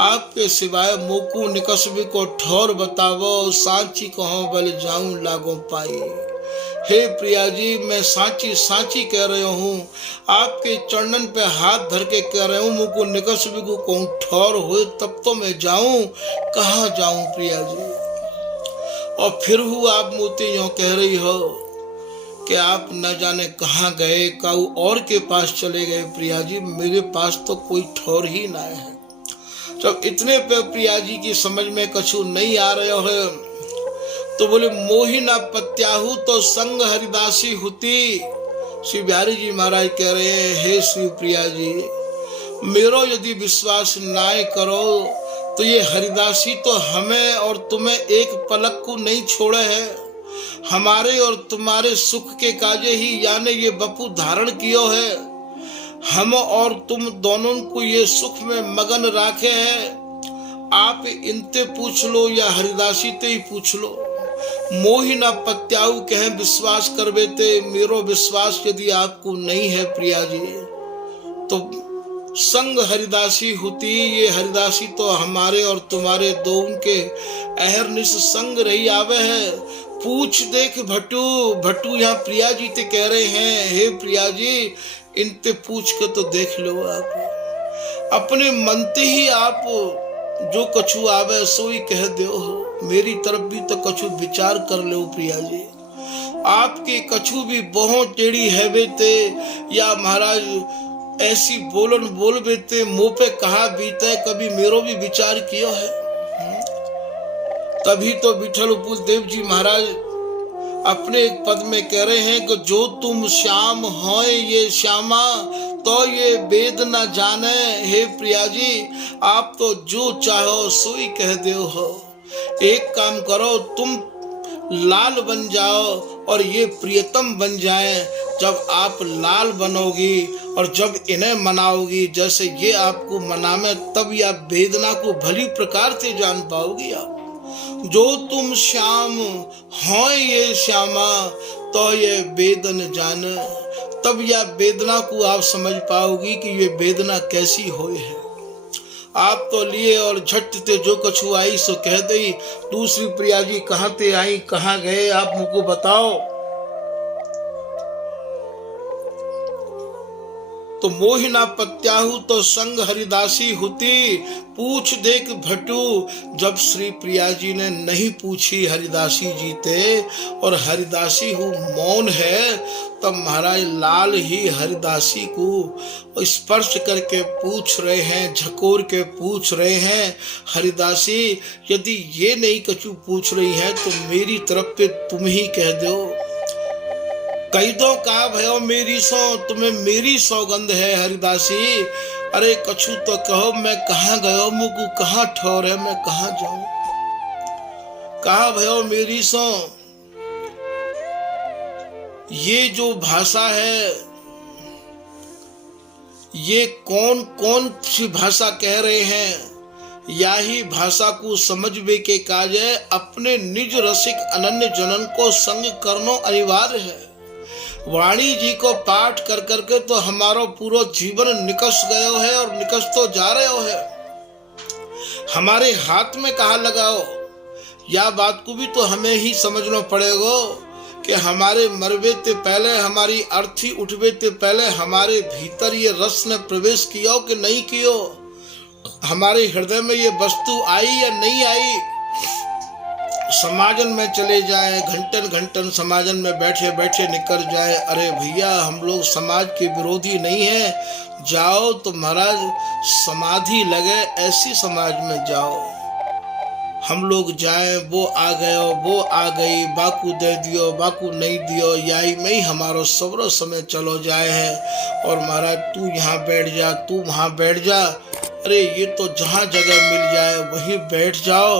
आपके सिवाय मोकू निकसबी को ठौर बतावो, सांची कहो बल जाऊं लागो पाई। हे प्रिया जी मैं सांची सांची कह रहे हूँ, आपके चरणन पे हाथ धर के कह रहे हूँ, मुझको निकसबी को कहूँ ठौर हो तब तो मैं जाऊं, कहाँ जाऊं प्रिया जी। और फिर हूँ आप मोती यो कह रही हो कि आप न जाने कहाँ गए, काऊ और के पास चले गए। प्रिया जी मेरे पास तो कोई ठौर ही ना है। जब इतने पे प्रिया जी की समझ में कछु नहीं आ रहे है तो बोले मोही ना पत्याहू तो संग हरिदासी हुती। श्री बिहारी जी महाराज कह रहे हैं हे श्री प्रिया जी, मेरो यदि विश्वास ना करो तो ये हरिदासी तो हमें और तुम्हें एक पलक को नहीं छोड़े है। हमारे और तुम्हारे सुख के काजे ही यानी ये बपू धारण कियो है। हम और तुम दोनों को ये सुख में मगन राखे हैं। आप इनते पूछ लो या हरिदासी ते ही पूछ लो। मोही ना पत्याऊ कहे विश्वास करवे ते, मेरो विश्वास यदि आपको नहीं है प्रिया जी तो संग हरिदासी होती। ये हरिदासी तो हमारे और तुम्हारे दो उनके अहरनिश संग रही आवे है। पूछ देख भटू, भटू यहाँ प्रिया जी ते कह रहे हैं हे प्रिया जी इनते पूछ के तो देख लो। आप अपने मनते ही आप जो कछु आवे सो ही कह दो। मेरी तरफ भी तो कछु विचार कर लो प्रिया जी। आपके कछु भी बहुत टेढ़ी है बेते या महाराज ऐसी बोलन बोल बेते मुंह पे कहा बीते, कभी मेरो भी विचार किया है। तभी तो विठल उपदेव जी महाराज अपने एक पद में कह रहे हैं कि जो तुम श्याम हो ये श्यामा तो ये वेद न जाने। हे प्रिया जी आप तो जो चाहो सो ही कह दो हो। एक काम करो तुम लाल बन जाओ और ये प्रियतम बन जाए। जब आप लाल बनोगी और जब इन्हें मनाओगी जैसे ये आपको मनावे तब ये आप वेदना को भली प्रकार से जान पाओगी। आप जो तुम श्याम हो ये श्यामा तो ये वेदन जान, तब यह वेदना को आप समझ पाओगी कि ये वेदना कैसी होए है। आप तो लिए और झट ते जो कछु आई सो कह दई। दूसरी प्रिया जी कहाँ ते आई, कहाँ गए, आप मुझको बताओ। तो मोहि ना पत्याहू तो संग हरिदासी हुती। पूछ देख भटू। जब श्री प्रिया जी ने नहीं पूछी हरिदासी जी ते और हरिदासी हूँ मौन है तब महाराज लाल ही हरिदासी को स्पर्श करके पूछ रहे हैं, झकोर के पूछ रहे हैं। हरिदासी यदि ये नहीं कछु पूछ रही है तो मेरी तरफ पे तुम ही कह दो। कही दो का भयो मेरी सो, तुम्हें मेरी सौगंध है हरिदासी। अरे कछु तो कहो मैं कहाँ गयो, मुझको कहाँ ठौर है, मैं कहाँ जाऊं। कहा भयो मेरी सो, ये जो भाषा है ये कौन कौन सी भाषा कह रहे हैं। या ही भाषा को समझवे के काजे अपने निज रसिक अनन्य जनन को संग करनो अनिवार्य है। वाणी जी को पाठ कर करके तो हमारा पूरा जीवन निकस गयो है और निकस तो जा रहे है। हमारे हाथ में कहाँ लगाओ, या बात को भी तो हमें ही समझना पड़ेगा कि हमारे मरवे ते पहले, हमारी अर्थी उठवे ते पहले हमारे भीतर ये रस ने प्रवेश किया कि नहीं किया, हमारे हृदय में ये वस्तु आई या नहीं आई। समाजन में चले जाए, घंटन घंटन समाजन में बैठे बैठे निकल जाए। अरे भैया हम लोग समाज के विरोधी नहीं है, जाओ तो महाराज समाधि लगे ऐसी समाज में जाओ। हम लोग जाए, वो आ गयो, वो आ गई, बाकू दे दियो, बाकू नहीं दियो, यही में ही हमारा सवरो समय चलो जाए है। और महाराज तू यहाँ बैठ जा, तू वहाँ बैठ जा, अरे ये तो जहाँ जगह मिल जाए वहीं बैठ जाओ,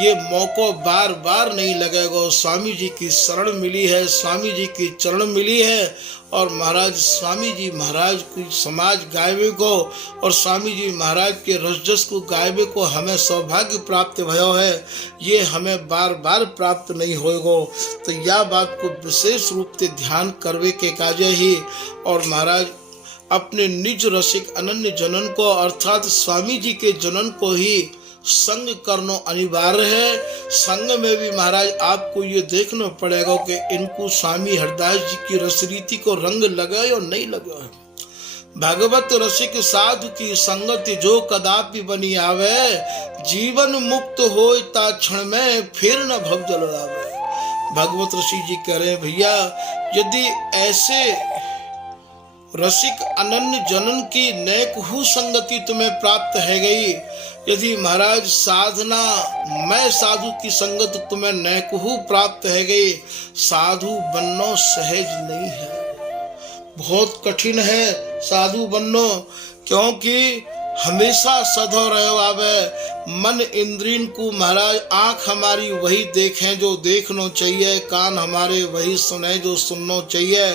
ये मौका बार बार नहीं लगेगा। स्वामी जी की शरण मिली है, स्वामी जी की चरण मिली है, और महाराज स्वामी जी महाराज की समाज गायबे को और स्वामी जी महाराज के रसजस को गायबे को हमें सौभाग्य प्राप्त भयो है, ये हमें बार बार प्राप्त नहीं होएगो। तो यह बात को विशेष रूप से ध्यान करवे के काजे ही, और महाराज अपने निज रसिक अनन्य जनन को अर्थात स्वामी जी के जनन को ही संग करना अनिवार्य है। संग में भी महाराज आपको ये देखना पड़ेगा कि इनको स्वामी हरदास जी की रसरीति को रंग लगा या नहीं लगा है। भगवत रसिक साधु की संगति जो कदापि बनी आवे, जीवन मुक्त होए ता क्षण में फिर न भवजल आवे। भगवत ऋषि जी कह रहे भैया, यदि ऐसे रसिक अनन्य जनन की नैकहु संगति तुम्हें प्राप्त है गई, यदि महाराज साधना मैं साधु की संगत तुम्हें नैकहु प्राप्त है गई, साधु बनना सहज नहीं है, बहुत कठिन है साधु बनना, क्योंकि हमेशा सधो रहे आवे। मन इंद्रियन को महाराज आंख हमारी वही देखें जो देखना चाहिए, कान हमारे वही सुने जो सुनना चाहिए,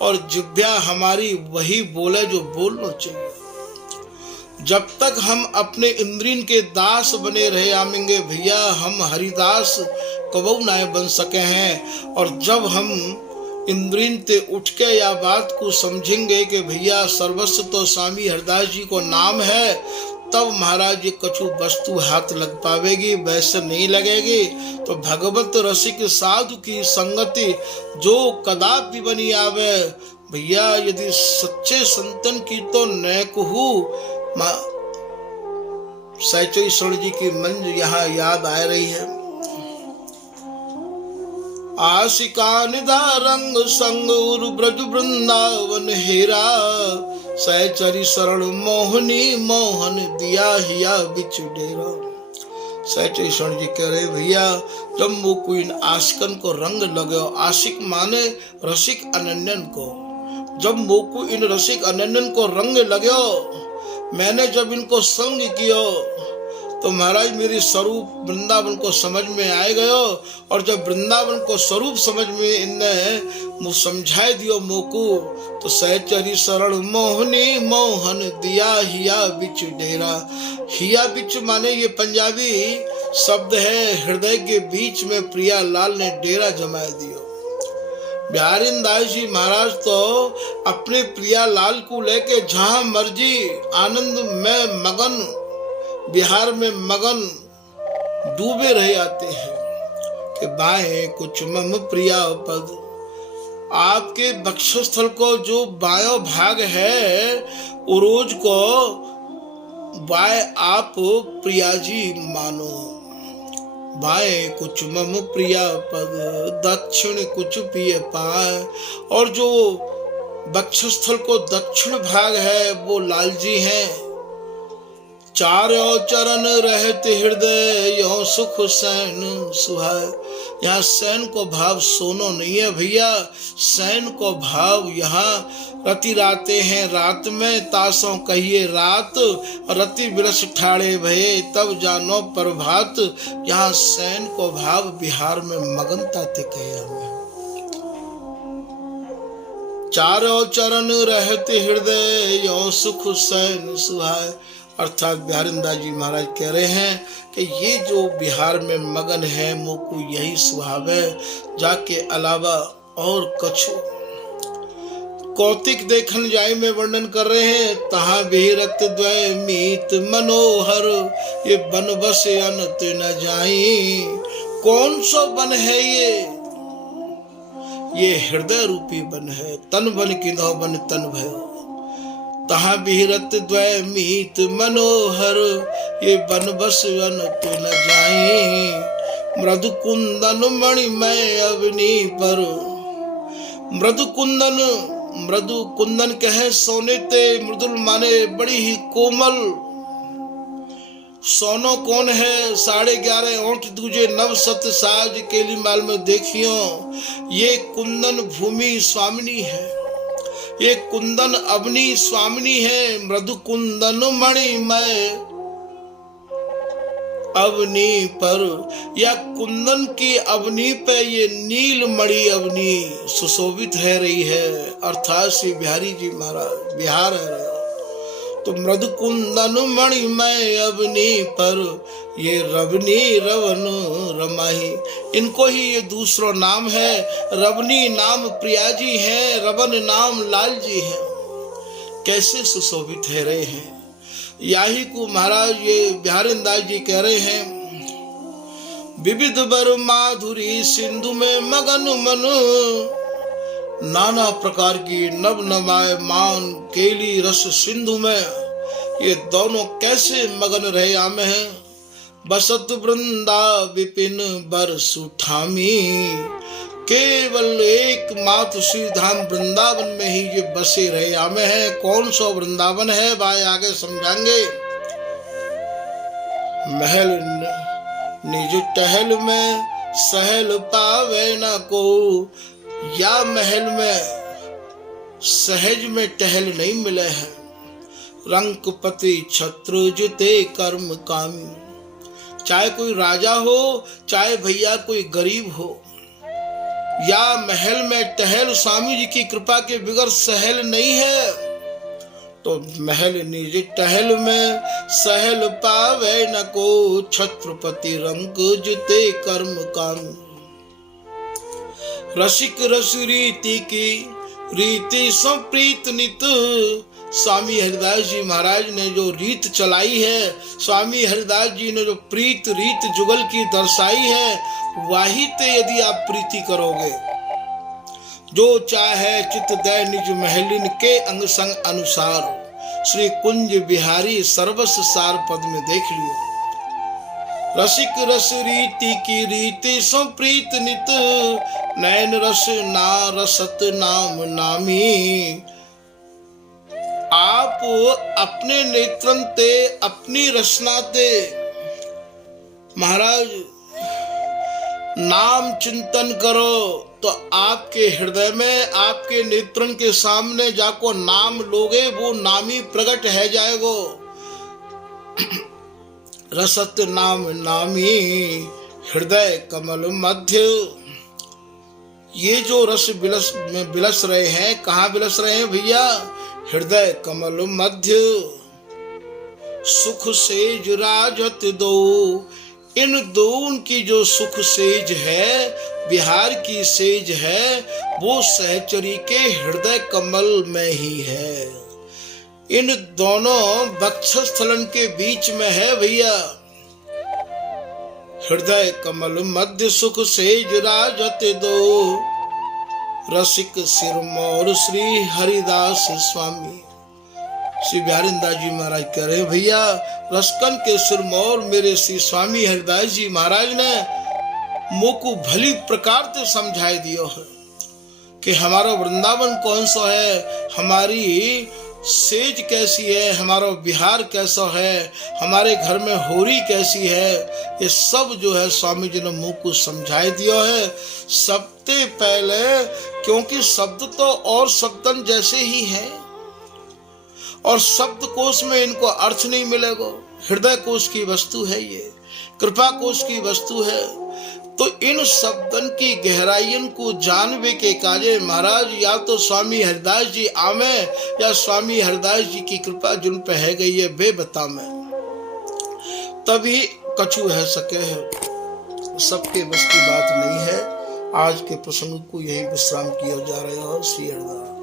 और जिह्वा हमारी वही बोले जो बोलना चाहिए। जब तक हम अपने इंद्रियन के दास बने रहे आमेंगे भैया, हम हरिदास कबू ना बन सके हैं। और जब हम इंद्रियन ते उठ के या बात को समझेंगे कि भैया सर्वस्व तो स्वामी हरदास जी को नाम है, तब महाराज ये कछु वस्तु हाथ लग पावेगी, वैसे नहीं लगेगी। तो भगवत रसिक साधु की संगति जो कदापि बनी आवे भैया, यदि सच्चे संतन की तो नैकहु सहचरीश्वर जी की मंज यहाँ याद आ रही है। आशिका निधा रंग संग उर ब्रज वृंदावन हेरा, सहचरी शरण मोहनी मोहन दिया हिया बिच डेरा। सहचरीश्वर जी कह रहे भैया, जब वो कोई इन आशिकन को रंग लगे, आशिक माने रसिक अनन्यन को, जब वो को इन रसिक अनन्यन को रंग लगे, मैंने जब इनको संग किया तो महाराज मेरी स्वरूप वृंदावन को समझ में आए गयो, और जब वृंदावन को स्वरूप समझ में इनने समझाए दियो मोको, तो सहचरी शरण मोहनी मोहन दिया हिया बिच डेरा। हिया बिच माने ये पंजाबी शब्द है, हृदय के बीच में प्रिया लाल ने डेरा जमाए दियो। बिहारी दास जी महाराज तो अपने प्रिया लाल को लेके जहां मर्जी आनंद में मगन, बिहार में मगन डूबे रहे आते हैं कि बाएं कुछ मम प्रिया पद। आपके वक्षस्थल को जो बायों भाग है, उरोज को बाएं आप प्रिया जी मानो। बाएं कुछ मम प्रिया पद, दक्षिण कुछ पिय पाए। और जो वक्षस्थल को दक्षिण भाग है वो लाल जी हैं। चारों चरण रहते हृदय यो सुख सैन सुहाय। यहाँ सैन को भाव सोनो नहीं है भैया, सैन को भाव यहाँ रति राते हैं, रात में तासों कहिए रात, रति बिरस ठाड़े भये तब जानो प्रभात। यहाँ सैन को भाव बिहार में मगनता ते कहे हमें। चारों चरण रहते हृदय यो सुख सैन सुहाय। अर्थात बिहारिंदास जी महाराज कह रहे हैं कि ये जो बिहार में मगन है मोको यही स्वभाव है, जाके अलावा और कछु। कौतिक देखन जाय में वर्णन कर रहे हैं, तहा बेरत द्वय मीत मनोहर, ये बन बस अनत न जाई। कौन सो बन है ये हृदय रूपी बन है। तन बन किन्हो बन तन भयो, तहाँ बिहरत द्वय मीत मनोहर, ये बन बस अनत न जाई। मृदु कुंदन मणि मैं अवनी पर। मृदु कुंदन कहे सोने ते, मृदुल माने बड़ी ही कोमल। सोनो कौन है? 11.5 ओंठ दूजे नव सत साज केली माल में देखियो। ये कुंदन भूमि स्वामिनी है, ये कुंदन अवनी स्वामिनी है। मृदु कुंदन मणि मैं अवनी पर या कुंदन की अवनी पे ये नील मणि अवनी सुशोभित है रही है, अर्थात श्री बिहारी जी महाराज बिहार है रहे। तो मृदु कुंदन मणिमय अवनी पर ये रवनी रवन रमाही, इनको ही ये दूसरा नाम है। रवनी नाम प्रिया जी हैं, रवन नाम लाल जी हैं। कैसे सुशोभित है रहे हैं। याही को महाराज ये बिहारीदास जी कह रहे हैं, विविध बर माधुरी सिंधु में मगन मन, नाना प्रकार की नव नवाय मान केली रस सिंधु में। ये दोनों कैसे मगन रहे आमे हैं। बसत वृंदा विपिन बर सुठामी, केवल एक मात्र श्री धाम वृंदावन में ही ये बसे रहे आमे हैं। कौन सा वृंदावन है भाई आगे समझाएंगे। महल निज टहल में सहल पावे न को, या महल में सहज में टहल नहीं मिले हैं। रंगपति छत्र जुते कर्म कामी, चाहे कोई राजा हो चाहे भैया कोई गरीब हो, या महल में टहल स्वामी जी की कृपा के बिगड़ सहल नहीं है। तो महल निज टहल में सहल पावे न को, छत्रपति रंग जुते कर्म कामी। रसिक रस रीति की रीति संप्रीत नित, स्वामी हरिदास जी महाराज ने जो रीत चलाई है, स्वामी हरिदास जी ने जो प्रीत रीत जुगल की दर्शाई है, वही ते यदि आप प्रीति करोगे। जो चाहे चित दय निज महलिन के अंग संग अनुसार, श्री कुंज बिहारी सर्वस्व सार पद में देख लियो। रसिक रस रीति की रीति संप्रीत नित, नैन रस ना रसत नाम नामी। आप अपने नेत्रन ते अपनी रचना ते महाराज नाम चिंतन करो, तो आपके हृदय में आपके नेत्रन के सामने जाको नाम लोगे, वो नामी प्रकट है जाएगो। रसत नाम नामी हृदय कमल मध्य। ये जो रस बिलस में बिलस रहे हैं, कहाँ बिलस रहे हैं भैया। हृदय कमल मध्य सुख सेज राजत दो। इन दोनों की जो सुख सेज है, बिहार की सेज है, वो सहचरी के हृदय कमल में ही है। इन दोनों वक्षस्थलन के बीच में है भैया। हृदय कमल मध्य सुख सेज राजत दो, रसिक सिरमौर श्री हरिदास स्वामी। श्री बिहारीदास जी महाराज कह रहे भैया, रसकन के सिरमौर मेरे श्री स्वामी हरिदास जी महाराज ने मोको भली प्रकार से समझाई दियो है कि हमारा वृंदावन कौन सा है, हमारी सेज कैसी है, हमारा बिहार कैसा है, हमारे घर में होरी कैसी है। ये सब जो है स्वामी जी ने मुँह को समझाई दिया है। सबसे पहले क्योंकि शब्द तो और शब्दन जैसे ही हैं, और शब्द कोश में इनको अर्थ नहीं मिलेगा। हृदय कोश की वस्तु है, ये कृपा कोश की वस्तु है। तो इन शब्दन की गहराइयन को जानवे के काजे महाराज या तो स्वामी हरिदास जी आमे, या स्वामी हरिदास जी की कृपा जिन पे है गई है वे बता में, तभी कछु है सके है। सबके बस की बात नहीं है। आज के प्रसंग को यही विश्राम किया जा रहा है। श्री हरिदास।